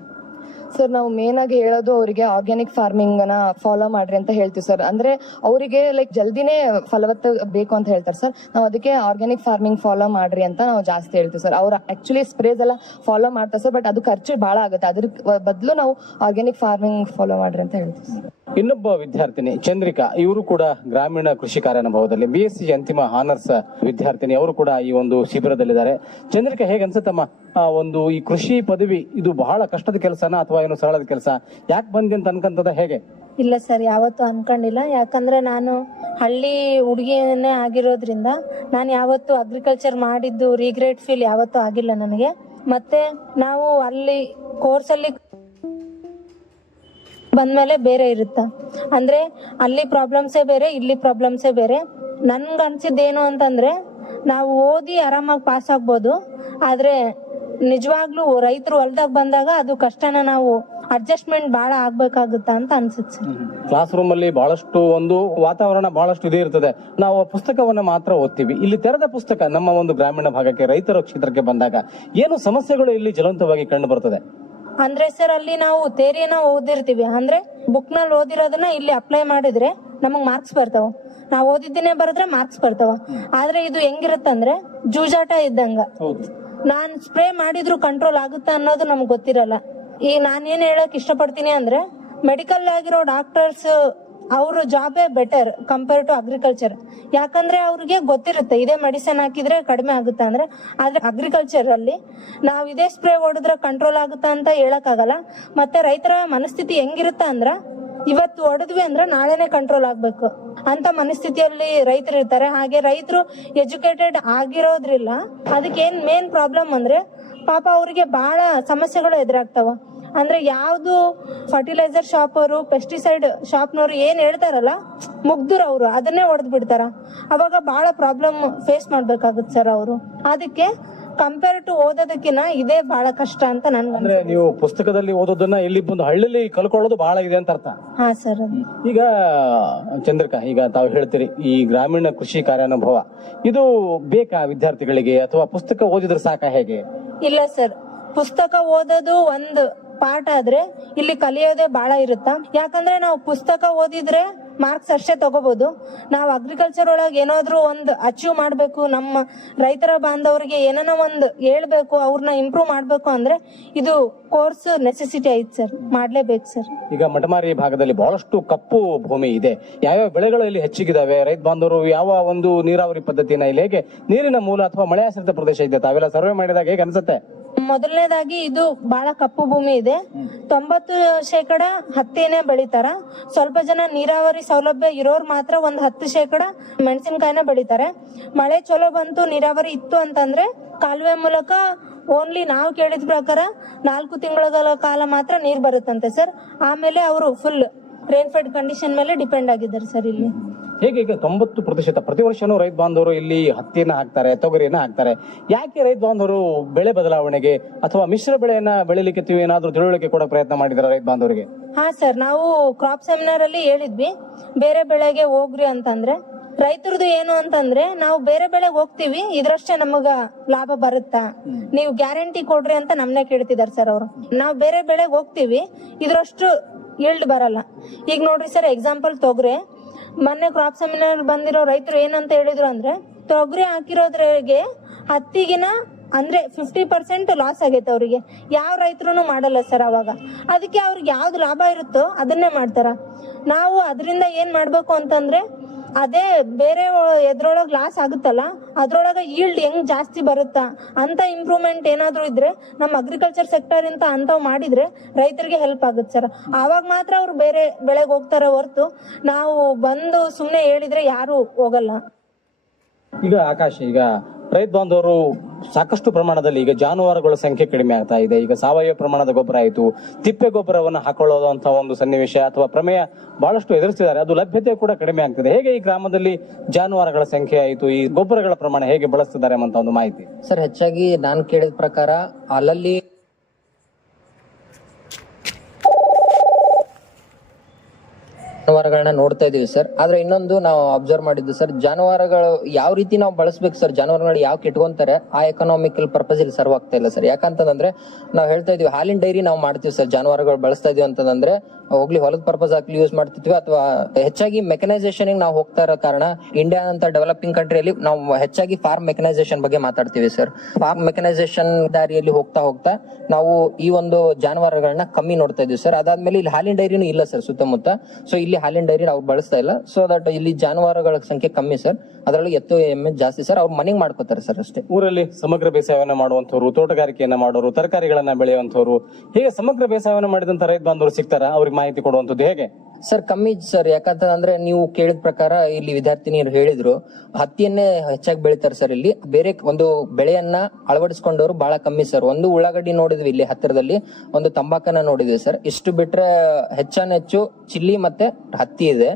ಸರ್ ನಾವು ಮೇನ್ ಆಗಿ ಹೇಳೋದು ಅವರಿಗೆ ಆರ್ಗ್ಯಾನಿಕ್ ಫಾರ್ಮಿಂಗ್ ನ ಫಾಲೋ ಮಾಡ್ರಿ ಅಂತ ಹೇಳ್ತೀವಿ ಸರ್. ಅಂದ್ರೆ ಅವರಿಗೆ ಜಲ್ದಿನೇ ಫಲವತ್ತ ಬೇಕು ಅಂತ ಹೇಳ್ತಾರೆ ಸರ್. ನಾವು ಅದಕ್ಕೆ ಆರ್ಗ್ಯಾನಿಕ್ ಫಾರ್ಮಿಂಗ್ ಫಾಲೋ ಮಾಡ್ರಿ ಅಂತ ನಾವು ಜಾಸ್ತಿ ಹೇಳ್ತೀವಿ ಸರ್. ಅವ್ರು ಆಕ್ಚುಲಿ ಸ್ಪ್ರೇಸ್ ಎಲ್ಲ ಫಾಲೋ ಮಾಡ್ತಾರೆ ಸರ್, ಬಟ್ ಅದು ಖರ್ಚು ಬಹಳ ಆಗುತ್ತೆ. ಅದ್ರ ಬದಲು ನಾವು ಆರ್ಗ್ಯಾನಿಕ್ ಫಾರ್ಮಿಂಗ್ ಫಾಲೋ ಮಾಡ್ರಿ ಅಂತ ಹೇಳ್ತೀವಿ ಸರ್. ಇನ್ನೊಬ್ಬ ವಿದ್ಯಾರ್ಥಿನಿ ಚಂದ್ರಿಕಾ, ಇವರು ಕೂಡ ಗ್ರಾಮೀಣ ಕೃಷಿ ಕಾರ್ಯಾನುಭವದಲ್ಲಿ BSc ಅಂತಿಮ ಆನರ್ಸ್ ವಿದ್ಯಾರ್ಥಿನಿ. ಅವರು ಕೂಡ ಈ ಒಂದು ಶಿಬಿರದಲ್ಲಿದ್ದಾರೆ. ಚಂದ್ರಿಕಾ, ಹೇಗೆ ಅನ್ಸುತ್ತಮ್ಮ ಒಂದು ಈ ಕೃಷಿ ಪದವಿ ಇದು ಬಹಳ ಕಷ್ಟದ ಕೆಲಸನ ಅಥವಾ ಏನು ಸರಳದ ಕೆಲಸ? ಯಾಕೆ ಬಂದಿ ಅಂತ ಅನ್ಕಂತದ ಹೇಗೆ? ಇಲ್ಲ ಸರ್, ಯಾವತ್ತೂ ಅನ್ಕೊಂಡಿಲ್ಲ. ಯಾಕಂದ್ರೆ ನಾನು ಹಳ್ಳಿ ಹುಡುಗಿಯನ್ನೇ ಆಗಿರೋದ್ರಿಂದ ನಾನು ಯಾವತ್ತೂ ಅಗ್ರಿಕಲ್ಚರ್ ಮಾಡಿದ್ದು ರಿಗ್ರೆಟ್ ಫೀಲ್ ಯಾವತ್ತೂ ಆಗಿಲ್ಲ ನನಗೆ. ಮತ್ತೆ ನಾವು ಅಲ್ಲಿ ಕೋರ್ಸಲ್ಲಿ ಬಂದ್ಮೇಲೆ ಬೇರೆ ಇರುತ್ತ, ಅಂದ್ರೆ ಅಲ್ಲಿ ಪ್ರಾಬ್ಲಮ್ಸೇ ಬೇರೆ, ಇಲ್ಲಿ ಪ್ರಾಬ್ಲಮ್ಸೇ ಬೇರೆ. ನನ್ಗೆ ಅನ್ಸಿದ್ದೇನು ಅಂತಂದ್ರೆ ನಾವು ಓದಿ ಆರಾಮಾಗಿ ಪಾಸ್ ಆಗ್ಬೋದು, ಆದ್ರೆ ನಿಜವಾಗ್ಲೂ ರೈತರು ಹೊಲ್ದಾಗ ಬಂದಾಗ ಅದು ಕಷ್ಟನ ನಾವು ಅಡ್ಜಸ್ಟ್ಮೆಂಟ್ ಬಹಳ ಆಗ್ಬೇಕಾಗುತ್ತಾ ಅಂತ ಅನ್ಸುತ್ತೆ ಸರ್. ಕ್ಲಾಸ್ ರೂಮ್ ಅಲ್ಲಿ ಬಹಳಷ್ಟು ಒಂದು ವಾತಾವರಣ ಬಹಳಷ್ಟು ಇದೇ ಇರ್ತದೆ. ನಾವು ಪುಸ್ತಕವನ್ನ ಮಾತ್ರ ಓದ್ತೀವಿ. ಇಲ್ಲಿ ತೆರೆದ ಪುಸ್ತಕ ನಮ್ಮ ಒಂದು ಗ್ರಾಮೀಣ ಭಾಗಕ್ಕೆ ರೈತರ ಕ್ಷೇತ್ರಕ್ಕೆ ಬಂದಾಗ ಏನು ಸಮಸ್ಯೆಗಳು ಇಲ್ಲಿ ಜ್ವಲಂತವಾಗಿ ಕಂಡು ಬರ್ತದೆ? ಅಂದ್ರೆ ಸರ್ ಅಲ್ಲಿ ನಾವು ಥಿಯರಿನ ಓದಿರ್ತೀವಿ, ಅಂದ್ರೆ ಬುಕ್ ನಲ್ಲಿ ಓದಿರೋದನ್ನ ಇಲ್ಲಿ ಅಪ್ಲೈ ಮಾಡಿದ್ರೆ ನಮಗ್ ಮಾರ್ಕ್ಸ್ ಬರ್ತಾವ. ನಾವ್ ಓದಿದ್ದೇನೆ ಬರೆದ್ರೆ ಮಾರ್ಕ್ಸ್ ಬರ್ತಾವ. ಆದ್ರೆ ಇದು ಹೆಂಗಿರುತ್ತಂದ್ರೆ ಜೂಜಾಟ ಇದ್ದಂಗ. ನಾನ್ ಸ್ಪ್ರೇ ಮಾಡಿದ್ರು ಕಂಟ್ರೋಲ್ ಆಗುತ್ತಾ ಅನ್ನೋದು ನಮ್ಗೆ ಗೊತ್ತಿರಲ್ಲ. ಈಗ ನಾನೇನ್ ಹೇಳಕ್ ಇಷ್ಟಪಡ್ತೀನಿ ಅಂದ್ರೆ ಮೆಡಿಕಲ್ ಆಗಿರೋ ಡಾಕ್ಟರ್ಸ್ ಅವ್ರ ಜಾಬೇ ಬೆಟರ್ ಕಂಪೇರ್ ಟು ಅಗ್ರಿಕಲ್ಚರ್. ಯಾಕಂದ್ರೆ ಅವ್ರಿಗೆ ಗೊತ್ತಿರುತ್ತೆ ಇದೇ ಮೆಡಿಸಿನ್ ಹಾಕಿದ್ರೆ ಕಡಿಮೆ ಆಗುತ್ತಾ ಅಂದ್ರೆ. ಆದ್ರೆ ಅಗ್ರಿಕಲ್ಚರ್ ಅಲ್ಲಿ ನಾವ್ ಇದೇ ಸ್ಪ್ರೇ ಹೊಡೆದ್ರೆ ಕಂಟ್ರೋಲ್ ಆಗುತ್ತಾ ಅಂತ ಹೇಳಕ್ ಆಗಲ್ಲ. ಮತ್ತೆ ರೈತರ ಮನಸ್ಥಿತಿ ಹೆಂಗಿರುತ್ತ ಅಂದ್ರ ಇವತ್ತು ಹೊಡೆದ್ವಿ ಅಂದ್ರೆ ನಾಳೆನೆ ಕಂಟ್ರೋಲ್ ಆಗ್ಬೇಕು ಅಂತ ಮನಸ್ಥಿತಿಯಲ್ಲಿ ರೈತರು ಇರ್ತಾರೆ. ಹಾಗೆ ರೈತರು ಎಜುಕೇಟೆಡ್ ಆಗಿರೋದ್ರಿಲ್ಲ. ಅದಕ್ಕೆ ಏನ್ ಮೇನ್ ಪ್ರಾಬ್ಲಮ್ ಅಂದ್ರೆ ಪಾಪ ಅವ್ರಿಗೆ ಬಹಳ ಸಮಸ್ಯೆಗಳು ಎದುರಾಗ್ತಾವ. ಅಂದ್ರೆ ಯಾವ್ದು ಫರ್ಟಿಲೈಸರ್ ಶಾಪ್ ಅವರು ಪೆಸ್ಟಿಸೈಡ್ ಶಾಪ್ನವ್ರು ಏನ್ ಹೇಳ್ತಾರಲ್ಲ ಮುಗ್ಧರು ಅವರು ಅದನ್ನೇ ಹೊಡೆದ್ ಬಿಡ್ತಾರ. ಅವಾಗ ಬಹಳ ಪ್ರಾಬ್ಲಮ್ ಫೇಸ್ ಮಾಡ್ಬೇಕಾಗುತ್ತೆ ಸರ್ ಅವರು. ಅದಕ್ಕೆ ಕಂಪೇರ್ ಟು ಓದೋದಕ್ಕಿನ್ನ ಇದೇ ಬಹಳ ಕಷ್ಟ ಅಂತ ನನ್ಗೆ ಅಂದ್ರೆ ನೀವು ಪುಸ್ತಕದಲ್ಲಿ ಓದೋದನ್ನ ಇಲ್ಲಿ ಬಂದು ಹಳ್ಳಿಲಿ ಕಲ್ಕೊಳ್ಳೋದು ಬಹಳ ಇದೆ ಅಂತ ಅರ್ಥ. ಹಾ ಸರ್. ಈಗ ಚಂದ್ರಿಕಾ, ಈಗ ತಾವು ಹೇಳ್ತೀರಿ ಈ ಗ್ರಾಮೀಣ ಕೃಷಿ ಕಾರ್ಯಾನುಭವ ಇದು ಬೇಕಾ ವಿದ್ಯಾರ್ಥಿಗಳಿಗೆ ಅಥವಾ ಪುಸ್ತಕ ಓದಿದ್ರೆ ಸಾಕ ಹೇಗೆ? ಇಲ್ಲ ಸರ್, ಪುಸ್ತಕ ಓದೋದು ಒಂದು ಪಾಠ ಆದ್ರೆ ಇಲ್ಲಿ ಕಲಿಯೋದೇ ಬಹಳ ಇರುತ್ತ. ಯಾಕಂದ್ರೆ ನಾವು ಪುಸ್ತಕ ಓದಿದ್ರೆ ಮಾರ್ಕ್ಸ್ ಅಷ್ಟೇ ತಗೋಬಹುದು. ನಾವು ಅಗ್ರಿಕಲ್ಚರ್ ಒಳಗೆ ಏನಾದ್ರು ಒಂದು ಅಚೀವ್ ಮಾಡ್ಬೇಕು, ನಮ್ಮ ರೈತರ ಬಾಂಧವರಿಗೆ ಏನನ್ನ ಒಂದು ಹೇಳ್ಬೇಕು, ಅವ್ರನ್ನ ಇಂಪ್ರೂವ್ ಮಾಡ್ಬೇಕು ಅಂದ್ರೆ ಇದು ಕೋರ್ಸ್ ನೆಸೆಸಿಟಿ ಐತ್ ಸರ್, ಮಾಡ್ಲೇಬೇಕು ಸರ್. ಈಗ ಮಟಮಾರಿ ಭಾಗದಲ್ಲಿ ಬಹಳಷ್ಟು ಕಪ್ಪು ಭೂಮಿ ಇದೆ. ಯಾವ್ಯಾವ ಬೆಳೆಗಳು ಇಲ್ಲಿ ಹೆಚ್ಚಿಗಿದಾವೆ? ರೈತ ಬಾಂಧವರು ಯಾವ ಒಂದು ನೀರಾವರಿ ಪದ್ಧತಿನ ಇಲ್ಲಿ ಹೇಗೆ ನೀರಿನ ಮೂಲ ಅಥವಾ ಮಳೆ ಆಶ್ರಿತ ಪ್ರದೇಶ ಇದೆ ತಾವೆಲ್ಲ ಸರ್ವೆ ಮಾಡಿದಾಗ ಹೇಗೆ ಅನ್ಸುತ್ತೆ? ಮೊದಲನೇದಾಗಿ ಇದು ಬಹಳ ಕಪ್ಪು ಭೂಮಿ ಇದೆ. 90% ಹತ್ತಿನೇ ಬೆಳಿತಾರ. ಸ್ವಲ್ಪ ಜನ ನೀರಾವರಿ ಸೌಲಭ್ಯ ಇರೋರು ಮಾತ್ರ ಒಂದ್ 10% ಮೆಣಸಿನಕಾಯಿನ ಬೆಳಿತಾರೆ. ಮಳೆ ಚಲೋ ಬಂತು, ನೀರಾವರಿ ಇತ್ತು ಅಂತಂದ್ರೆ ಕಾಲುವೆ ಮೂಲಕ ಓನ್ಲಿ ನಾವು ಕೇಳಿದ ಪ್ರಕಾರ 4 ತಿಂಗಳ ಕಾಲ ಮಾತ್ರ ನೀರ್ ಬರುತ್ತಂತೆ ಸರ್. ಆಮೇಲೆ ಅವರು ಫುಲ್ ರೇನ್ಫೆಡ್ ಕಂಡೀಷನ್ ಮೇಲೆ ಡಿಪೆಂಡ್ ಆಗಿದ್ದಾರೆ ಸರ್ ಇಲ್ಲಿ. ಹೇಗೆ ಈಗ 90% ಪ್ರತಿ ವರ್ಷನೂ ರೈತ ಬಾಂಧವರು ಇಲ್ಲಿ ಹತ್ತಿಯನ್ನ ಹಾಕ್ತಾರೆ, ತೊಗರಿಯನ್ನ ಹಾಕ್ತಾರೆ. ಯಾಕೆ ರೈತ ಬಾಂಧವರು ಬೆಳೆ ಬದಲಾವಣೆಗೆ ಅಥವಾ ಮಿಶ್ರ ಬೆಳೆಯನ್ನ ಬೆಳಿಲಿಕ್ಕೆ ಏನಾದ್ರೂ ತಿಳುವಳಿಕೆ ಕೊಡೋ ಪ್ರಯತ್ನ ಮಾಡಿದಾರೆ ರೈತ ಬಾಂಧವರಿಗೆ? ಹಾ ಸರ್, ನಾವು ಕ್ರಾಪ್ ಸೆಮಿನಾರ್ ಅಲ್ಲಿ ಹೇಳಿದ್ವಿ ಬೇರೆ ಬೆಳೆಗೆ ಹೋಗ್ರಿ ಅಂತಂದ್ರೆ. ರೈತರದು ಏನು ಅಂತಂದ್ರೆ ನಾವು ಬೇರೆ ಬೆಳೆಗೆ ಹೋಗ್ತಿವಿ, ಇದ್ರಷ್ಟೇ ನಮಗ ಲಾಭ ಬರುತ್ತಾ, ನೀವು ಗ್ಯಾರಂಟಿ ಕೊಡ್ರಿ ಅಂತ ನಮ್ನೆ ಕೇಳ್ತಿದಾರೆ ಸರ್ ಅವರು. ನಾವು ಬೇರೆ ಬೆಳೆಗೆ ಹೋಗ್ತಿವಿ, ಇದ್ರಷ್ಟು ಈಲ್ಡ್ ಬರಲ್ಲ. ಈಗ ನೋಡ್ರಿ ಸರ್, ಎಕ್ಸಾಂಪಲ್ ತೊಗರಿ. ಮೊನ್ನೆ ಕ್ರಾಪ್ ಸೆಮಿನಾರ್ ಬಂದಿರೋ ರೈತರು ಏನಂತ ಹೇಳಿದ್ರು ಅಂದ್ರೆ ತೊಗರಿ ಹಾಕಿರೋದ್ರಿಗೆ ಹತ್ತಿಗಿನ ಅಂದ್ರೆ 50% ಲಾಸ್ ಆಗೈತೆ ಅವ್ರಿಗೆ. ಯಾವ ರೈತರು ಮಾಡಲ್ಲ ಸರ್ ಅವಾಗ. ಅದಕ್ಕೆ ಅವ್ರಿಗೆ ಯಾವ್ದು ಲಾಭ ಇರುತ್ತೋ ಅದನ್ನೇ ಮಾಡ್ತಾರ. ನಾವು ಅದರಿಂದ ಏನ್ ಮಾಡ್ಬೇಕು ಅಂತಂದ್ರೆ ಅದೇ ಬೇರೆ ಎದ್ರೊಳಗ್ ಲಾಸ್ ಆಗುತ್ತಲ್ಲ ಅದ್ರೊಳಗ ಈಲ್ಡ್ ಹೆಂಗ್ ಜಾಸ್ತಿ ಬರುತ್ತಾ ಅಂತ ಇಂಪ್ರೂವ್ಮೆಂಟ್ ಏನಾದ್ರು ಇದ್ರೆ ನಮ್ಮ ಅಗ್ರಿಕಲ್ಚರ್ ಸೆಕ್ಟರ್ ಇಂತ ಅಂತವ್ ಮಾಡಿದ್ರೆ ರೈತರಿಗೆ ಹೆಲ್ಪ್ ಆಗುತ್ತೆ ಸರ್. ಆವಾಗ ಮಾತ್ರ ಅವ್ರು ಬೇರೆ ಬೆಳೆಗೆ ಹೋಗ್ತಾರ ಹೊರತು ನಾವು ಬಂದು ಸುಮ್ನೆ ಹೇಳಿದ್ರೆ ಯಾರು ಹೋಗಲ್ಲ. ಈಗ ಆಕಾಶ್, ಈಗ ರೈತ ಬಾಂಧವರು ಸಾಕಷ್ಟು ಪ್ರಮಾಣದಲ್ಲಿ ಈಗ ಜಾನುವಾರುಗಳ ಸಂಖ್ಯೆ ಕಡಿಮೆ ಆಗ್ತಾ ಇದೆ. ಈಗ ಸಾವಯವ ಪ್ರಮಾಣದ ಗೊಬ್ಬರ ಆಯಿತು, ತಿಪ್ಪೆ ಗೊಬ್ಬರವನ್ನು ಹಾಕೊಳ್ಳೋದಂತ ಒಂದು ಸನ್ನಿವೇಶ ಅಥವಾ ಪ್ರಮೇಯ ಬಹಳಷ್ಟು ಎದುರಿಸಿದ್ದಾರೆ. ಅದು ಲಭ್ಯತೆ ಕೂಡ ಕಡಿಮೆ ಆಗ್ತದೆ. ಹೇಗೆ ಈ ಗ್ರಾಮದಲ್ಲಿ ಜಾನುವಾರುಗಳ ಸಂಖ್ಯೆ ಆಯಿತು, ಈ ಗೊಬ್ಬರಗಳ ಪ್ರಮಾಣ ಹೇಗೆ ಬಳಸ್ತಿದ್ದಾರೆ ಅಂತ ಒಂದು ಮಾಹಿತಿ ಸರ್? ಹೆಚ್ಚಾಗಿ ನಾನು ಕೇಳಿದ ಪ್ರಕಾರ ಅಲ್ಲಲ್ಲಿ ಜಾನುವಾರುಗಳನ್ನ ನೋಡ್ತಾ ಇದೀವಿ ಸರ್. ಆದ್ರೆ ಇನ್ನೊಂದು ನಾವು ಅಬ್ಸರ್ವ್ ಮಾಡಿದ್ದು ಸರ್, ಜಾನುವಾರುಗಳು ಯಾವ ರೀತಿ ನಾವು ಬಳಸ್ಬೇಕು ಸರ್, ಜಾನುವಾರುಗಳು ಯಾವ ಕೆಟ್ಕೊಂತಾರೆ ಆ ಎಕನಾಮಿಕಲ್ ಪರ್ಪಸ್ ಇಲ್ಲಿ ಸರ್ವ್ ಆಗ್ತಾ ಇಲ್ಲ ಸರ್. ಯಾಕಂತಂದ್ರೆ ನಾವು ಹೇಳ್ತಾ ಇದೀವಿ ಹಾಲಿನ ಡೈರಿ ನಾವು ಮಾಡ್ತೀವಿ ಸರ್, ಜಾನುವಾರುಗಳು ಬಳಸ್ತಾ ಇದೀವಿ ಅಂತಂದ್ರೆ ಹೋಗ್ಲಿ ಹೊಲದ ಪರ್ಪಸ್ ಆಗ್ಲಿ ಯೂಸ್ ಮಾಡ್ತಿದ್ವಿ, ಅಥವಾ ಹೆಚ್ಚಾಗಿ ಮೆಕನೈಸೇಷನ್ ನಾವು ಹೋಗ್ತಾ ಇರೋ ಕಾರಣ ಇಂಡಿಯಾ ಅಂತ ಡೆವಲಪಿಂಗ್ ಕಂಟ್ರಿಯಲ್ಲಿ ನಾವು ಹೆಚ್ಚಾಗಿ ಫಾರ್ಮ್ ಮೆಕನೈಸೇಷನ್ ಬಗ್ಗೆ ಮಾತಾಡ್ತೀವಿ ಸರ್. ಫಾರ್ಮ್ ಮೆಕನೈಸೇಷನ್ ದಾರಿಯಲ್ಲಿ ಹೋಗ್ತಾ ಹೋಗ್ತಾ ನಾವು ಈ ಒಂದು ಜಾನುವಾರುಗಳನ್ನ ಕಮ್ಮಿ ನೋಡ್ತಾ ಇದೀವಿ ಸರ್. ಅದಾದ್ಮೇಲೆ ಇಲ್ಲಿ ಹಾಲಿನ ಡೈರಿನೂ ಇಲ್ಲ ಸರ್ ಸುತ್ತಮುತ್ತ. ಸೊ ಇಲ್ಲಿ ಹಾಲಿನ ಡೈರಿ ನಾವು ಬಳಸ್ತಾ ಇಲ್ಲ. ಸೊ ದಟ್ ಇಲ್ಲಿ ಜಾನುವಾರುಗಳ ಸಂಖ್ಯೆ ಕಮ್ಮಿ ಸರ್. ಅದರಲ್ಲಿ ಎತ್ತು ಎಮ್ಮೆ ಜಾಸ್ತಿ ಸರ್. ಅವ್ರು ಮನೆಗೆ ಮಾಡ್ಕೋತಾರೆ ಸರ್ ಅಷ್ಟೇ. ಊರಲ್ಲಿ ಸಮಗ್ರ ಬೇಸಾಯವನ್ನ ಮಾಡುವಂತವ್ರು, ತೋಟಗಾರಿಕೆಯನ್ನ ಮಾಡೋರು, ತರಕಾರಿಗಳನ್ನ ಬೆಳೆಯುವಂತವ್ರು, ಹೀಗೆ ಸಮಗ್ರ ಬೇಸಾಯವನ್ನ ಮಾಡಿದಂತ ರೈತ ಬಾಂಧವರು ಸಿಗ್ತಾರ? ಅವ್ರಿಗೆ ಮಾಹಿತಿ ಕೊಡುವಂತದ್ದು ಹೇಗೆ ಸರ್? ಕಮ್ಮಿ ಸರ್. ಯಾಕಂತಂದ್ರೆ ನೀವು ಕೇಳಿದ ಪ್ರಕಾರ ಇಲ್ಲಿ ವಿದ್ಯಾರ್ಥಿನಿಯರು ಹೇಳಿದ್ರು ಹತ್ತಿಯನ್ನೇ ಹೆಚ್ಚಾಗಿ ಬೆಳಿತಾರೆ ಸರ್. ಇಲ್ಲಿ ಬೇರೆ ಒಂದು ಬೆಳೆಯನ್ನ ಅಳವಡಿಸಿಕೊಂಡವರು ಬಹಳ ಕಮ್ಮಿ ಸರ್. ಒಂದು ಉಳ್ಳಾಗಡ್ಡಿ ನೋಡಿದ್ವಿ ಇಲ್ಲಿ ಹತ್ತಿರದಲ್ಲಿ, ಒಂದು ತಂಬಾಕನ್ನ ನೋಡಿದ್ವಿ ಸರ್. ಇಷ್ಟು ಬಿಟ್ರೆ ಹೆಚ್ಚಾನೆಚ್ಚು ಚಿಲ್ಲಿ ಮತ್ತೆ ಹತ್ತಿ ಇದೆ.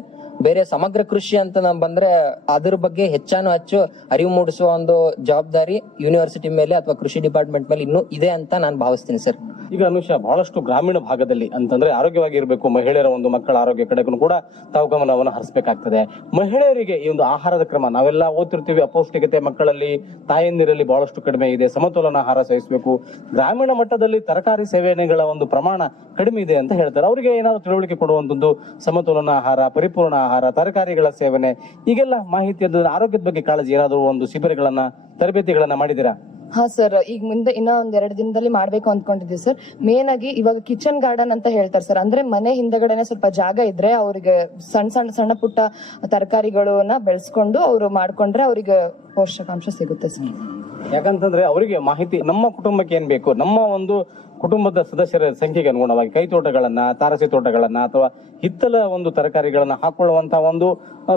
ಬೇರೆ ಸಮಗ್ರ ಕೃಷಿ ಅಂತ ನಾವ್ ಬಂದ್ರೆ ಅದ್ರ ಬಗ್ಗೆ ಹೆಚ್ಚು ಅರಿವು ಮೂಡಿಸುವ ಒಂದು ಜವಾಬ್ದಾರಿ ಯೂನಿವರ್ಸಿಟಿ ಮೇಲೆ ಅಥವಾ ಕೃಷಿ ಡಿಪಾರ್ಟ್ಮೆಂಟ್ ಮೇಲೆ ಇನ್ನೂ ಇದೆ ಅಂತ ನಾನು ಭಾವಿಸ್ತೀನಿ ಸರ್. ಈಗ ಅನುಷಾ, ಬಹಳಷ್ಟು ಗ್ರಾಮೀಣ ಭಾಗದಲ್ಲಿ ಅಂತಂದ್ರೆ ಆರೋಗ್ಯವಾಗಿರ್ಬೇಕು, ಮಹಿಳೆಯರ ಒಂದು ಮಕ್ಕಳ ಆರೋಗ್ಯ ಕಡೆಗೂ ಕೂಡ ತಾವು ಗಮನವನ್ನು ಹರಿಸಬೇಕಾಗ್ತದೆ. ಮಹಿಳೆಯರಿಗೆ ಈ ಒಂದು ಆಹಾರದ ಕ್ರಮ ನಾವೆಲ್ಲ ಓದ್ತಿರ್ತೀವಿ, ಅಪೌಷ್ಟಿಕತೆ ಮಕ್ಕಳಲ್ಲಿ, ತಾಯಂದಿರಲ್ಲಿ ಬಹಳಷ್ಟು ಕಡಿಮೆ ಇದೆ, ಸಮತೋಲನ ಆಹಾರ ಸೇವಿಸಬೇಕು. ಗ್ರಾಮೀಣ ಮಟ್ಟದಲ್ಲಿ ತರಕಾರಿ ಸೇವನೆಗಳ ಒಂದು ಪ್ರಮಾಣ ಕಡಿಮೆ ಇದೆ ಅಂತ ಹೇಳ್ತಾರೆ. ಅವರಿಗೆ ಏನಾದ್ರು ತಿಳುವಳಿಕೆ ಕೊಡುವಂತದ್ದು, ಸಮತೋಲನ ಆಹಾರ, ಪರಿಪೂರ್ಣ ಆಹಾರ, ತರಕಾರಿಗಳ ಸೇವನೆ, ಈಗೆಲ್ಲ ಮಾಹಿತಿ, ಆರೋಗ್ಯದ ಬಗ್ಗೆ ಕಾಳಜಿ ಏನಾದ್ರು ಒಂದು ಶಿಬಿರಗಳನ್ನ, ತರಬೇತಿಗಳನ್ನ ಮಾಡಿದ್ದೀರಾ? ಹಾ ಸರ್, ಈಗ ಮುಂದೆ ಇನ್ನ ಒಂದ್ 2 ದಿನದಲ್ಲಿ ಮಾಡ್ಬೇಕು ಅಂದ್ಕೊಂಡಿದ್ದೀವಿ ಸರ್. ಮೇನ್ ಆಗಿ ಇವಾಗ ಕಿಚನ್ ಗಾರ್ಡನ್ ಅಂತ ಹೇಳ್ತಾರೆ ಸರ್. ಅಂದ್ರೆ ಮನೆ ಹಿಂದಗಡೆನೆ ಸ್ವಲ್ಪ ಜಾಗ ಇದ್ರೆ ಅವ್ರಿಗೆ ಸಣ್ಣ ಪುಟ್ಟ ತರಕಾರಿಗಳನ್ನ ಬೆಳೆಸ್ಕೊಂಡು ಅವ್ರು ಮಾಡ್ಕೊಂಡ್ರೆ ಅವರಿಗೆ ಪೋಷಕಾಂಶ ಸಿಗುತ್ತೆ ಸರ್. ಯಾಕಂತಂದ್ರೆ ಅವರಿಗೆ ಮಾಹಿತಿ, ನಮ್ಮ ಕುಟುಂಬಕ್ಕೆ ಏನ್ ಬೇಕು, ನಮ್ಮ ಒಂದು ಕುಟುಂಬದ ಸದಸ್ಯರ ಸಂಖ್ಯೆಗೆ ಅನುಗುಣವಾಗಿ ಕೈ ತೋಟಗಳನ್ನ, ತಾರಸಿ ತೋಟಗಳನ್ನ ಅಥವಾ ಹಿತ್ತಲ ಒಂದು ತರಕಾರಿಗಳನ್ನ ಹಾಕೊಳ್ಳುವಂತ ಒಂದು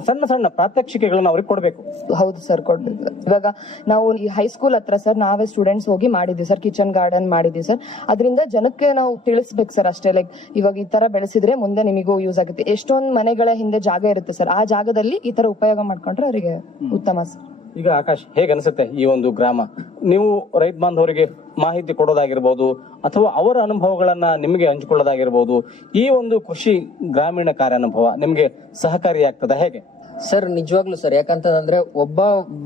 ಸಣ್ಣ ಪ್ರಾತ್ಯಕ್ಷಿಕೆಗಳನ್ನ ಅವ್ರಿಗೆ ಕೊಡ್ಬೇಕು. ಹೌದು ಸರ್, ಕೊಡ್ಬೇಕು. ಇವಾಗ ನಾವು ಈ ಹೈಸ್ಕೂಲ್ ಹತ್ರ ಸರ್ ನಾವೇ ಸ್ಟೂಡೆಂಟ್ಸ್ ಹೋಗಿ ಮಾಡಿದ್ವಿ ಸರ್, ಕಿಚನ್ ಗಾರ್ಡನ್ ಮಾಡಿದ್ವಿ ಸರ್. ಅದರಿಂದ ಜನಕ್ಕೆ ನಾವು ತಿಳಿಸ್ಬೇಕು ಸರ್ ಅಷ್ಟೇ. ಲೈಕ್ ಇವಾಗ ಈ ತರ ಬೆಳೆಸಿದ್ರೆ ಮುಂದೆ ನಿಮಗೂ ಯೂಸ್ ಆಗುತ್ತೆ. ಎಷ್ಟೊಂದು ಮನೆಗಳ ಹಿಂದೆ ಜಾಗ ಇರುತ್ತೆ ಸರ್, ಆ ಜಾಗದಲ್ಲಿ ಈ ತರ ಉಪಯೋಗ ಮಾಡ್ಕೊಂಡ್ರೆ ಅವರಿಗೆ ಉತ್ತಮ ಸರ್. ಈಗ ಆಕಾಶ್, ಹೇಗೆ ಅನಿಸುತ್ತೆ ಈ ಒಂದು ಗ್ರಾಮ? ನೀವು ರೈತ ಬಾಂಧವರಿಗೆ ಮಾಹಿತಿ ಕೊಡೋದಾಗಿರ್ಬೋದು ಅಥವಾ ಅವರ ಅನುಭವಗಳನ್ನ ನಿಮಗೆ ಹಂಚಿಕೊಳ್ಳೋದಾಗಿರ್ಬೋದು, ಈ ಒಂದು ಕೃಷಿ ಗ್ರಾಮೀಣ ಕಾರ್ಯಾನುಭವ ನಿಮ್ಗೆ ಸಹಕಾರಿಯಾಗ್ತದ ಹೇಗೆ? ಸರ್ ನಿಜವಾಗ್ಲು ಸರ್, ಯಾಕಂತಂದ್ರೆ ಒಬ್ಬ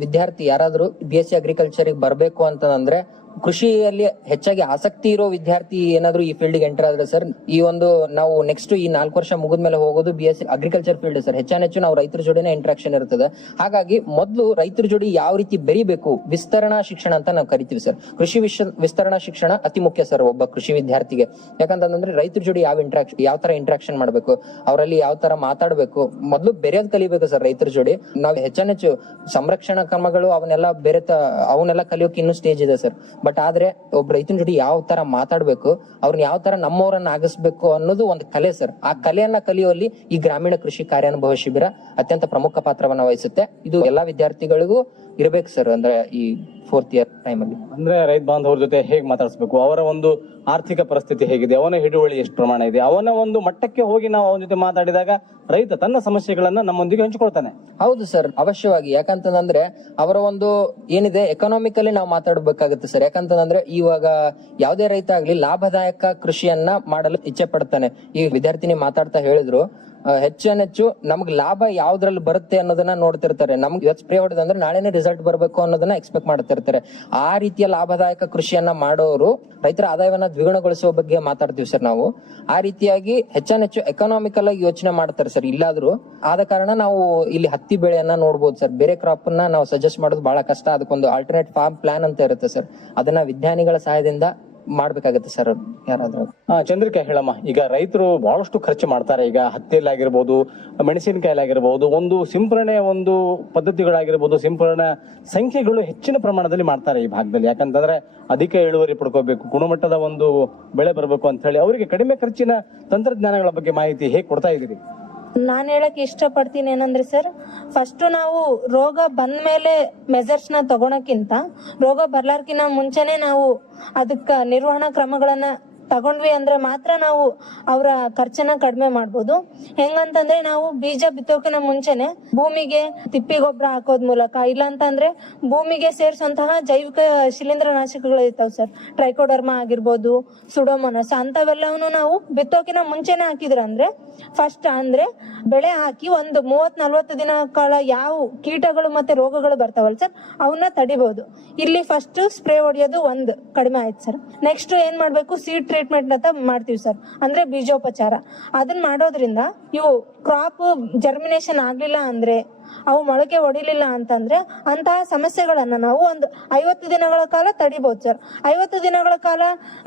ವಿದ್ಯಾರ್ಥಿ ಯಾರಾದ್ರೂ BSc ಅಗ್ರಿಕಲ್ಚರ್ ಬರ್ಬೇಕು ಅಂತಂದ್ರೆ ಕೃಷಿಯಲ್ಲಿ ಹೆಚ್ಚಾಗಿ ಆಸಕ್ತಿ ಇರೋ ವಿದ್ಯಾರ್ಥಿ ಏನಾದ್ರು ಈ ಫೀಲ್ಡ್ ಗೆ ಎಂಟರ್ ಆದ್ರೆ ಸರ್, ಈ ಒಂದು ನಾವು ನೆಕ್ಸ್ಟ್ ಈ 4 ವರ್ಷ ಮುಗಿದ್ಮೇಲೆ ಹೋಗೋದು BSc ಅಗ್ರಿಕಲ್ಚರ್ ಫೀಲ್ಡ್ ಸರ್. ಹೆಚ್ಚು ನಾವು ರೈತರ ಜೋಡಿನೇ ಇಂಟ್ರಾಕ್ಷನ್ ಇರ್ತದೆ. ಹಾಗಾಗಿ ಮೊದಲು ರೈತರ ಜೋಡಿ ಯಾವ ರೀತಿ ಬೆರಿಬೇಕು, ವಿಸ್ತರಣಾ ಶಿಕ್ಷಣ ಅಂತ ನಾವು ಕರಿತೀವಿ ಸರ್. ಕೃಷಿ ವಿಸ್ತರಣಾ ಶಿಕ್ಷಣ ಅತಿ ಮುಖ್ಯ ಸರ್ ಒಬ್ಬ ಕೃಷಿ ವಿದ್ಯಾರ್ಥಿಗೆ. ಯಾಕಂತಂದ್ರೆ ರೈತರ ಜೋಡಿ ಯಾವ ತರ ಇಂಟ್ರಾಕ್ಷನ್ ಮಾಡ್ಬೇಕು, ಅವರಲ್ಲಿ ಯಾವ ತರ ಮಾತಾಡ್ಬೇಕು, ಮೊದಲು ಬೆರೆಯೋದ್ ಕಲಿಬೇಕು ಸರ್ ರೈತರ ಜೋಡಿ. ನಾವು ಹೆಚ್ಚು ಸಂರಕ್ಷಣಾ ಕ್ರಮಗಳು ಅವನ್ನೆಲ್ಲ ಕಲಿಯೋಕೆ ಇನ್ನೂ ಸ್ಟೇಜ್ ಇದೆ ಸರ್. ಬಟ್ ಆದ್ರೆ ಒಬ್ಬ ರೈತನ ಜೋಡಿ ಯಾವ ತರ ಮಾತಾಡ್ಬೇಕು, ಅವ್ರನ್ನ ಯಾವ ತರ ನಮ್ಮವರನ್ನ ಆಗಿಸ್ಬೇಕು ಅನ್ನೋದು ಒಂದು ಕಲೆ ಸರ್. ಆ ಕಲೆಯನ್ನ ಕಲಿಯುವಲ್ಲಿ ಈ ಗ್ರಾಮೀಣ ಕೃಷಿ ಕಾರ್ಯಾನುಭವ ಶಿಬಿರ ಅತ್ಯಂತ ಪ್ರಮುಖ ಪಾತ್ರವನ್ನ ವಹಿಸುತ್ತೆ. ಇದು ಎಲ್ಲಾ ವಿದ್ಯಾರ್ಥಿಗಳಿಗೂ ಇರ್ಬೇಕು ಸರ್. ಅಂದ್ರೆ ಈ 4th ಇಯರ್ ಟೈಮ್ ಅಲ್ಲಿ ಅಂದ್ರೆ ರೈತ ಬಾಂಧವರ ಜೊತೆ ಹೇಗೆ ಮಾತಾಡಿಸ್ಬೇಕು, ಅವರ ಒಂದು ಆರ್ಥಿಕ ಪರಿಸ್ಥಿತಿ ಹೇಗಿದೆ, ಅವನ ಹಿಡುವಳಿ ಎಷ್ಟು ಪ್ರಮಾಣ ಇದೆ, ಅವನ ಒಂದು ಮಟ್ಟಕ್ಕೆ ಹೋಗಿ ನಾವು ಅವನ ಜೊತೆ ಮಾತಾಡಿದಾಗ ರೈತ ತನ್ನ ಸಮಸ್ಯೆಗಳನ್ನ ನಮ್ಮೊಂದಿಗೆ ಹಂಚಿಕೊಳ್ತಾನೆ. ಹೌದು ಸರ್, ಅವಶ್ಯವಾಗಿ. ಯಾಕಂತಂದ್ರೆ ಅವರ ಒಂದು ಏನಿದೆ ಎಕನಾಮಿಕಲಿ ನಾವು ಮಾತಾಡ್ಬೇಕಾಗುತ್ತೆ ಸರ್. ಯಾಕಂತಂದ್ರೆ ಇವಾಗ ಯಾವುದೇ ರೈತ ಆಗ್ಲಿ ಲಾಭದಾಯಕ ಕೃಷಿಯನ್ನ ಮಾಡಲು ಇಚ್ಛೆ ಪಡ್ತಾನೆ. ಈ ವಿದ್ಯಾರ್ಥಿನಿ ಮಾತಾಡ್ತಾ ಹೇಳಿದ್ರು, ಹೆಚ್ಚು ನಮ್ಗೆ ಲಾಭ ಯಾವ್ದ್ರಲ್ಲಿ ಬರುತ್ತೆ ಅನ್ನೋದನ್ನ ನೋಡ್ತಿರ್ತಾರೆ. ನಮ್ಗೆ ಇವತ್ತು ಸ್ಪ್ರೇ ಹೊಡೆದಂದ್ರೆ ನಾಳೆನೇ ರಿಸಲ್ಟ್ ಬರಬೇಕು ಅನ್ನೋದನ್ನ ಎಕ್ಸ್ಪೆಕ್ಟ್ ಮಾಡ್ತಿರ್ತಾರೆ. ಆ ರೀತಿಯ ಲಾಭದಾಯಕ ಕೃಷಿಯನ್ನ ಮಾಡೋರು ರೈತರ ಆದಾಯವನ್ನ ದ್ವಿಗುಣಗೊಳಿಸುವ ಬಗ್ಗೆ ಮಾತಾಡ್ತೀವಿ ಸರ್ ನಾವು. ಆ ರೀತಿಯಾಗಿ ಹೆಚ್ಚು ಎಕನಾಮಿಕಲ್ ಆಗಿ ಯೋಚನೆ ಮಾಡ್ತಾರೆ ಸರ್. ಇಲ್ಲಾದ್ರೂ ಆದ ಕಾರಣ ನಾವು ಇಲ್ಲಿ ಹತ್ತಿ ಬೆಳೆಯನ್ನ ನೋಡ್ಬೋದು ಸರ್. ಬೇರೆ ಕ್ರಾಪ್ ಅನ್ನ ನಾವು ಸಜೆಸ್ಟ್ ಮಾಡೋದು ಬಹಳ ಕಷ್ಟ. ಅದಕ್ಕೊಂದು ಆಲ್ಟರ್ನೇಟ್ ಫಾರ್ಮ್ ಪ್ಲಾನ್ ಅಂತ ಇರುತ್ತೆ ಸರ್. ಅದನ್ನ ವಿಜ್ಞಾನಿಗಳ ಸಹಾಯದಿಂದ ಮಾಡ್ಬೇಕಾಗತ್ತೆ ಸರ್ ಯಾರಾದ್ರೂ. ಚಂದ್ರಿಕಾ ಹೇಳಮ್ಮ, ಈಗ ರೈತರು ಬಹಳಷ್ಟು ಖರ್ಚು ಮಾಡ್ತಾರೆ. ಈಗ ಹತ್ತಿಯಲ್ಲಾಗಿರ್ಬೋದು, ಮೆಣಸಿನಕಾಯಲ್ಲಾಗಿರ್ಬೋದು, ಒಂದು ಸಿಂಪರಣೆ ಒಂದು ಪದ್ಧತಿಗಳಾಗಿರ್ಬೋದು, ಸಿಂಪರಣೆ ಸಂಖ್ಯೆಗಳು ಹೆಚ್ಚಿನ ಪ್ರಮಾಣದಲ್ಲಿ ಮಾಡ್ತಾರೆ ಈ ಭಾಗದಲ್ಲಿ. ಯಾಕಂತಂದ್ರೆ ಅಧಿಕ ಇಳುವರಿ ಪಡ್ಕೋಬೇಕು, ಗುಣಮಟ್ಟದ ಒಂದು ಬೆಳೆ ಬರಬೇಕು ಅಂತ ಹೇಳಿ ಅವರಿಗೆ ಕಡಿಮೆ ಖರ್ಚಿನ ತಂತ್ರಜ್ಞಾನಗಳ ಬಗ್ಗೆ ಮಾಹಿತಿ ಹೇಗೆ ಕೊಡ್ತಾ ಇದ್ದೀರಿ? ನಾನ್ ಹೇಳಕ್ ಇಷ್ಟಪಡ್ತೀನಿ ಏನಂದ್ರೆ ಸರ್, ಫಸ್ಟ್ ನಾವು ರೋಗ ಬಂದ್ಮೇಲೆ ಮೆಜರ್ಸ್ ನ ತಗೊಳಕ್ಕಿಂತ ರೋಗ ಬರ್ಲಾರ್ಕಿನ ಮುಂಚೆನೆ ನಾವು ಅದಕ್ಕ ನಿರ್ವಹಣಾ ಕ್ರಮಗಳನ್ನ ತಗೊಂಡ್ವಿ ಅಂದ್ರೆ ಮಾತ್ರ ನಾವು ಅವರ ಖರ್ಚನ್ನ ಕಡಿಮೆ ಮಾಡ್ಬೋದು. ಹೆಂಗಂತಂದ್ರೆ ನಾವು ಬೀಜ ಬಿತ್ತೋಕಿನ ಮುಂಚೆನೆ ಭೂಮಿಗೆ ತಿಪ್ಪಿ ಗೊಬ್ಬರ ಹಾಕೋದ್ ಮೂಲಕ, ಇಲ್ಲ ಅಂತಂದ್ರೆ ಭೂಮಿಗೆ ಸೇರಿಸುವಂತಹ ಜೈವಿಕ ಶಿಲೀಂಧ್ರನಾಶಕಗಳು ಇರ್ತಾವ ಸರ್. ಟ್ರೈಕೋಡರ್ಮಾ ಆಗಿರ್ಬೋದು, ಸುಡೋಮೋನಸ್ ಅಂತವೆಲ್ಲವನ್ನು ನಾವು ಬಿತ್ತೋಕಿನ ಮುಂಚೆನೆ ಹಾಕಿದ್ರ ಅಂದ್ರೆ ಫಸ್ಟ್ ಅಂದ್ರೆ ಬೆಳೆ ಹಾಕಿ ಒಂದು 30-40 ದಿನ ಕಾಲ ಯಾವ ಕೀಟಗಳು ಮತ್ತೆ ರೋಗಗಳು ಬರ್ತಾವಲ್ಲ ಸರ್, ಅವನ್ನ ತಡಿಬಹುದು. ಇಲ್ಲಿ ಫಸ್ಟ್ ಸ್ಪ್ರೇ ಹೊಡಿಯೋದು ಒಂದು ಕಡಿಮೆ ಆಯ್ತು ಸರ್. ನೆಕ್ಸ್ಟ್ ಏನ್ ಮಾಡ್ಬೇಕು, ಸೀಡ್ ಟ್ರೀಟ್ಮೆಂಟ್ ಅಂತ ಮಾಡ್ತೀವಿ ಸರ್, ಅಂದ್ರೆ ಬೀಜೋಪಚಾರ. ಅದನ್ನ ಮಾಡೋದ್ರಿಂದ ಇವು ಕ್ರಾಪ್ ಜರ್ಮಿನೇಷನ್ ಆಗ್ಲಿಲ್ಲ ಅಂದ್ರೆ, ಅವು ಮೊಳಕೆ ಹೊಡಿಲಿಲ್ಲ ಅಂತಂದ್ರೆ ಅಂತಹ ಸಮಸ್ಯೆಗಳನ್ನ ನಾವು ಒಂದು 50 ದಿನಗಳ ಕಾಲ ತಡಿಬಹುದು ಸರ್. 50 ದಿನಗಳ ಕಾಲ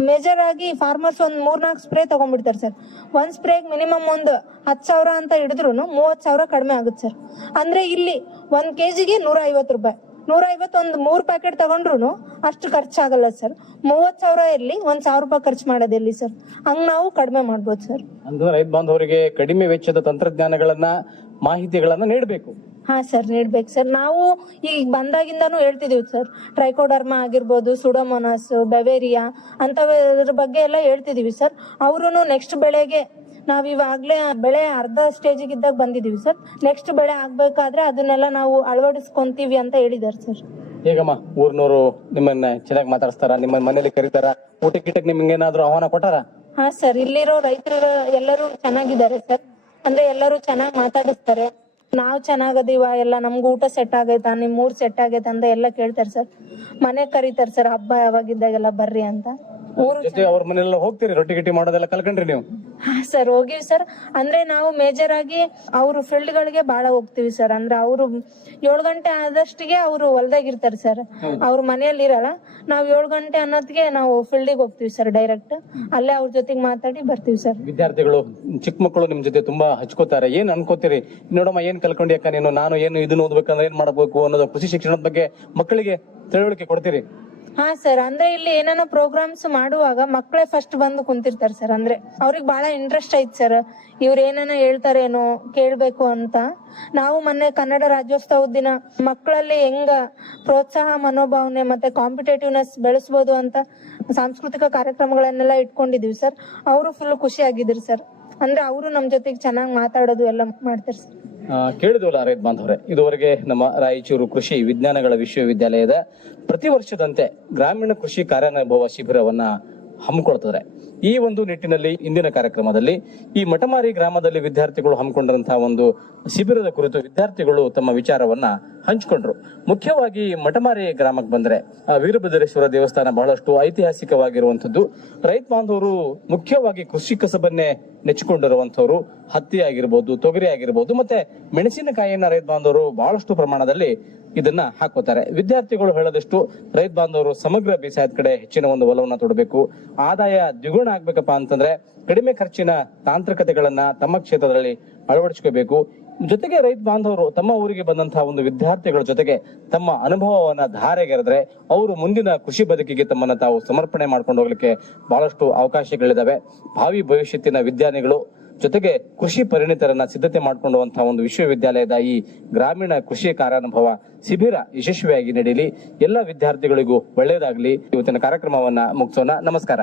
ಮೇಜರ್ ಆಗಿ ಫಾರ್ಮರ್ಸ್ ಒಂದ್ 3-4 ಸ್ಪ್ರೇ ತಗೊಂಡ್ಬಿಡ್ತಾರೆ ಸರ್. ಒಂದ್ ಸ್ಪ್ರೇಗ್ ಮಿನಿಮಮ್ ಒಂದು 10,000 ಅಂತ ಹಿಡಿದ್ರು 30,000 ಕಡಿಮೆ ಆಗುತ್ತೆ ಸರ್. ಅಂದ್ರೆ ಇಲ್ಲಿ 1 kgಗೆ 150 ರೂಪಾಯಿ. 150 ಒಂದು 3 ಪ್ಯಾಕೆಟ್ ತಗೊಂಡ್ರು ಅಷ್ಟು ಖರ್ಚಾಗಲ್ಲ ಸರ್. 30,000 ಇರ್ಲಿ, 1,000 ರೂಪಾಯಿ ಖರ್ಚು ಮಾಡೋದಿರ್ಲಿ ಸರ್. ಹಂಗ್ ನಾವು ಕಡಿಮೆ ಮಾಡ್ಬೋದು ಸರ್. ಅಂದ್ರೆ ರೈತ ಬಾಂಧವರಿಗೆ ಕಡಿಮೆ ವೆಚ್ಚದ ತಂತ್ರಜ್ಞಾನಗಳನ್ನ, ಮಾಹಿತಿಗಳನ್ನ ನೀಡಬೇಕು. ಹಾ ಸರ್ ನೀಡ್ಬೇಕು ಸರ್. ನಾವು ಈಗ ಬಂದಾಗಿಂದಾನು ಹೇಳ್ತಿದೀವಿ ಸರ್. ಟ್ರೈಕೋಡರ್ಮಾ ಆಗಿರ್ಬೋದು, ಸುಡೋಮೋನಾಸ್, ಬೆವೇರಿಯಾ ಅಂತದ್ರ ಬಗ್ಗೆ ಎಲ್ಲ ಹೇಳ್ತಿದೀವಿ ಸರ್. ಅವರು ನೆಕ್ಸ್ಟ್ ಬೆಳೆಗೆ ನಾವ್ ಇವಾಗ್ಲೇ ಬೆಳೆ ಅರ್ಧ ಸ್ಟೇಜಿಗೆ ಇದ್ದಾಗ ಬಂದಿದೀವಿ ಸರ್. ನೆಕ್ಸ್ಟ್ ಬೆಳೆ ಆಗ್ಬೇಕಾದ್ರೆ ಅದನ್ನೆಲ್ಲ ನಾವು ಅಳವಡಿಸ್ಕೊಂತೀವಿ ಅಂತ ಹೇಳಿದಾರೆ ಸರ್. ಹೇಗಮ್ಮ ಊರ್ನವರು ನಿಮ್ಮನ್ನ ಚೆನ್ನಾಗಿ ಮಾತಾಡಿಸ್ತಾರ, ನಿಮ್ಮ ಮನೇಲಿ ಕರೀತಾರ, ಊಟಕ್ಕೆ ನಿಮ್ಗೆ ಏನಾದ್ರು ಆಹ್ವಾನ ಕೊಟ್ಟಾರ? ಹಾ ಸರ್, ಇಲ್ಲಿರೋ ರೈತರು ಎಲ್ಲರೂ ಚೆನ್ನಾಗಿದ್ದಾರೆ ಸರ್. ಅಂದ್ರೆ ಎಲ್ಲರೂ ಚೆನ್ನಾಗಿ ಮಾತಾಡಿಸ್ತಾರೆ. ನಾವ್ ಚೆನ್ನಾಗದೀವ, ಎಲ್ಲ ನಮ್ಗೂ ಊಟ ಸೆಟ್ ಆಗೈತಾ, ನಿಮ್ ಊರ್ ಸೆಟ್ ಆಗೈತಾ ಅಂತ ಎಲ್ಲ ಕೇಳ್ತಾರೆ ಸರ್. ಮನೆ ಕರೀತಾರೆ ಸರ್, ಹಬ್ಬ ಯಾವಾಗಿದ್ದಾಗೆಲ್ಲ ಬರ್ರಿ ಅಂತ. ಜೊತೆ ಅವ್ರ ಮನೆಲ್ಲ ಹೋಗ್ತೀರಿ, ರೊಟ್ಟಿ ಗಿಟ್ಟಿ ಮಾಡೋದೆಲ್ಲ ಕಲ್ಕೊಂಡ್ರಿ ನೀವು? ಹಾ ಸರ್ ಹೋಗಿವಿ ಸರ್. ಅಂದ್ರೆ ನಾವು ಮೇಜರ್ ಆಗಿ ಅವ್ರ ಫೀಲ್ಡ್ ಗಳಿಗೆ ಬಹಳ ಹೋಗ್ತಿವಿ ಸರ್. ಅಂದ್ರೆ ಅವರು 7 ಗಂಟೆ ಆದಷ್ಟಿಗೆ ಅವರು ಹೊಲ್ದಾಗಿರ್ತಾರೆ ಸರ್. ಅವ್ರ ಮನೆಯಲ್ಲಿ ಇರಲ್ಲ. ನಾವ್ 7 ಗಂಟೆ ಅನ್ನೋದ್ಗೆ ನಾವು ಫೀಲ್ಡಿಗೆ ಹೋಗ್ತಿವಿ ಸರ್ ಡೈರೆಕ್ಟ್. ಅಲ್ಲೇ ಅವ್ರ ಜೊತೆಗೆ ಮಾತಾಡಿ ಬರ್ತೀವಿ ಸರ್. ವಿದ್ಯಾರ್ಥಿಗಳು, ಚಿಕ್ಕ ಮಕ್ಕಳು ನಿಮ್ ಜೊತೆ ತುಂಬಾ ಹಚ್ಕೋತಾರೆ, ಏನ್ ಅನ್ಕೋತೀರಿ? ನೋಡಮ್ಮ ಏನ್ ಕಲ್ಕೊಂಡಿ ಅಕ್ಕ ನೀನು, ನಾನು ಏನು ಇದನ್ನ ಓದ್ಬೇಕಂದ್ರೆ ಏನ್ ಮಾಡಬೇಕು ಅನ್ನೋದು ಕೃಷಿ ಶಿಕ್ಷಣದ ಬಗ್ಗೆ ಮಕ್ಕಳಿಗೆ ತಿಳುವಳಿಕೆ ಕೊಡ್ತೀರಿ? ಹಾ ಸರ್, ಅಂದ್ರೆ ಇಲ್ಲಿ ಏನೇನೋ ಪ್ರೋಗ್ರಾಮ್ಸ್ ಮಾಡುವಾಗ ಮಕ್ಕಳೇ ಫಸ್ಟ್ ಬಂದು ಕುಂತಿರ್ತಾರೆ ಸರ್. ಅಂದ್ರೆ ಅವ್ರಿಗೆ ಬಹಳ ಇಂಟ್ರೆಸ್ಟ್ ಐತ್ ಸರ್, ಇವ್ರ ಏನೇನೋ ಹೇಳ್ತಾರೇನೋ ಕೇಳ್ಬೇಕು ಅಂತ. ನಾವು ಮೊನ್ನೆ ಕನ್ನಡ ರಾಜ್ಯೋತ್ಸವದ ದಿನ ಮಕ್ಕಳಲ್ಲಿ ಹೆಂಗ ಪ್ರೋತ್ಸಾಹ ಮನೋಭಾವನೆ ಮತ್ತೆ ಕಾಂಪಿಟೇಟಿವ್ನೆಸ್ ಬೆಳೆಸಬಹುದು ಅಂತ ಸಾಂಸ್ಕೃತಿಕ ಕಾರ್ಯಕ್ರಮಗಳನ್ನೆಲ್ಲ ಇಟ್ಕೊಂಡಿದೀವಿ ಸರ್. ಅವರು ಫುಲ್ ಖುಷಿ ಆಗಿದ್ರು ಸರ್. ಅಂದ್ರೆ ಅವರು ನಮ್ ಜೊತೆಗೆ ಚೆನ್ನಾಗಿ ಮಾತಾಡೋದು ಎಲ್ಲ ಮಾಡ್ತಾರೆ ಸರ್. ಕೇಳಿದ್ವಲ್ಲ ರೈತ ಬಾಂಧವರೇ, ಇದುವರೆಗೆ ನಮ್ಮ ರಾಯಚೂರು ಕೃಷಿ ವಿಜ್ಞಾನಗಳ ವಿಶ್ವವಿದ್ಯಾಲಯದ ಪ್ರತಿ ವರ್ಷದಂತೆ ಗ್ರಾಮೀಣ ಕೃಷಿ ಕಾರ್ಯಾನುಭವ ಶಿಬಿರವನ್ನ ಹಮ್ಮಿಕೊಳ್ತಾರೆ. ಈ ಒಂದು ನಿಟ್ಟಿನಲ್ಲಿ ಇಂದಿನ ಕಾರ್ಯಕ್ರಮದಲ್ಲಿ ಈ ಮಠಮಾರಿ ಗ್ರಾಮದಲ್ಲಿ ವಿದ್ಯಾರ್ಥಿಗಳು ಹಮ್ಮಿಕೊಂಡಂತಹ ಒಂದು ಶಿಬಿರದ ಕುರಿತು ವಿದ್ಯಾರ್ಥಿಗಳು ತಮ್ಮ ವಿಚಾರವನ್ನ ಹಂಚಿಕೊಂಡ್ರು. ಮುಖ್ಯವಾಗಿ ಮಠಮಾರಿ ಗ್ರಾಮಕ್ಕೆ ಬಂದ್ರೆ ವೀರಭದ್ರೇಶ್ವರ ದೇವಸ್ಥಾನ ಬಹಳಷ್ಟು ಐತಿಹಾಸಿಕವಾಗಿರುವಂತದ್ದು. ರೈತ ಬಾಂಧವರು ಮುಖ್ಯವಾಗಿ ಕೃಷಿ ಕಸಬನ್ನೇ ನೆಚ್ಚಿಕೊಂಡಿರುವಂತವ್ರು. ಹತ್ತಿ ಆಗಿರ್ಬೋದು, ತೊಗರಿ ಆಗಿರ್ಬೋದು, ಮತ್ತೆ ಮೆಣಸಿನಕಾಯಿಯನ್ನ ರೈತ ಬಾಂಧವರು ಬಹಳಷ್ಟು ಪ್ರಮಾಣದಲ್ಲಿ ಇದನ್ನ ಹಾಕೋತಾರೆ. ವಿದ್ಯಾರ್ಥಿಗಳು ಹೇಳದಷ್ಟು ರೈತ ಬಾಂಧವರು ಸಮಗ್ರ ಬೇಸಾಯದ ಕಡೆ ಹೆಚ್ಚಿನ ಒಂದು ಒಲವನ್ನ ತೊಡಬೇಕು. ಆದಾಯ ದ್ವಿಗುಣ ಆಗ್ಬೇಕಪ್ಪ ಅಂತಂದ್ರೆ ಕಡಿಮೆ ಖರ್ಚಿನ ತಾಂತ್ರಿಕತೆಗಳನ್ನ ತಮ್ಮ ಕ್ಷೇತ್ರದಲ್ಲಿ ಅಳವಡಿಸಿಕೋಬೇಕು. ಜೊತೆಗೆ ರೈತ ಬಾಂಧವರು ತಮ್ಮ ಊರಿಗೆ ಬಂದಂತಹ ಒಂದು ವಿದ್ಯಾರ್ಥಿಗಳ ಜೊತೆಗೆ ತಮ್ಮ ಅನುಭವವನ್ನ ಧಾರೆಗೆರೆದ್ರೆ ಅವರು ಮುಂದಿನ ಕೃಷಿ ಬದುಕಿಗೆ ತಮ್ಮನ್ನ ತಾವು ಸಮರ್ಪಣೆ ಮಾಡ್ಕೊಂಡು ಹೋಗ್ಲಿಕ್ಕೆ ಬಹಳಷ್ಟು ಅವಕಾಶಗಳಿದಾವೆ. ಭಾವಿ ಭವಿಷ್ಯತ್ತಿನ ವಿದ್ಯಾರ್ಥಿಗಳು ಜೊತೆಗೆ ಕೃಷಿ ಪರಿಣಿತರನ್ನ ಸಿದ್ಧತೆ ಮಾಡಿಕೊಳ್ಳುವಂತಹ ಒಂದು ವಿಶ್ವವಿದ್ಯಾಲಯದ ಈ ಗ್ರಾಮೀಣ ಕೃಷಿ ಕಾರ್ಯಾನುಭವ ಶಿಬಿರ ಯಶಸ್ವಿಯಾಗಿ ನಡೆಯಲಿ. ಎಲ್ಲ ವಿದ್ಯಾರ್ಥಿಗಳಿಗೂ ಒಳ್ಳೆಯದಾಗಲಿ. ಇವತ್ತಿನ ಕಾರ್ಯಕ್ರಮವನ್ನ ಮುಗಿಸೋಣ. ನಮಸ್ಕಾರ.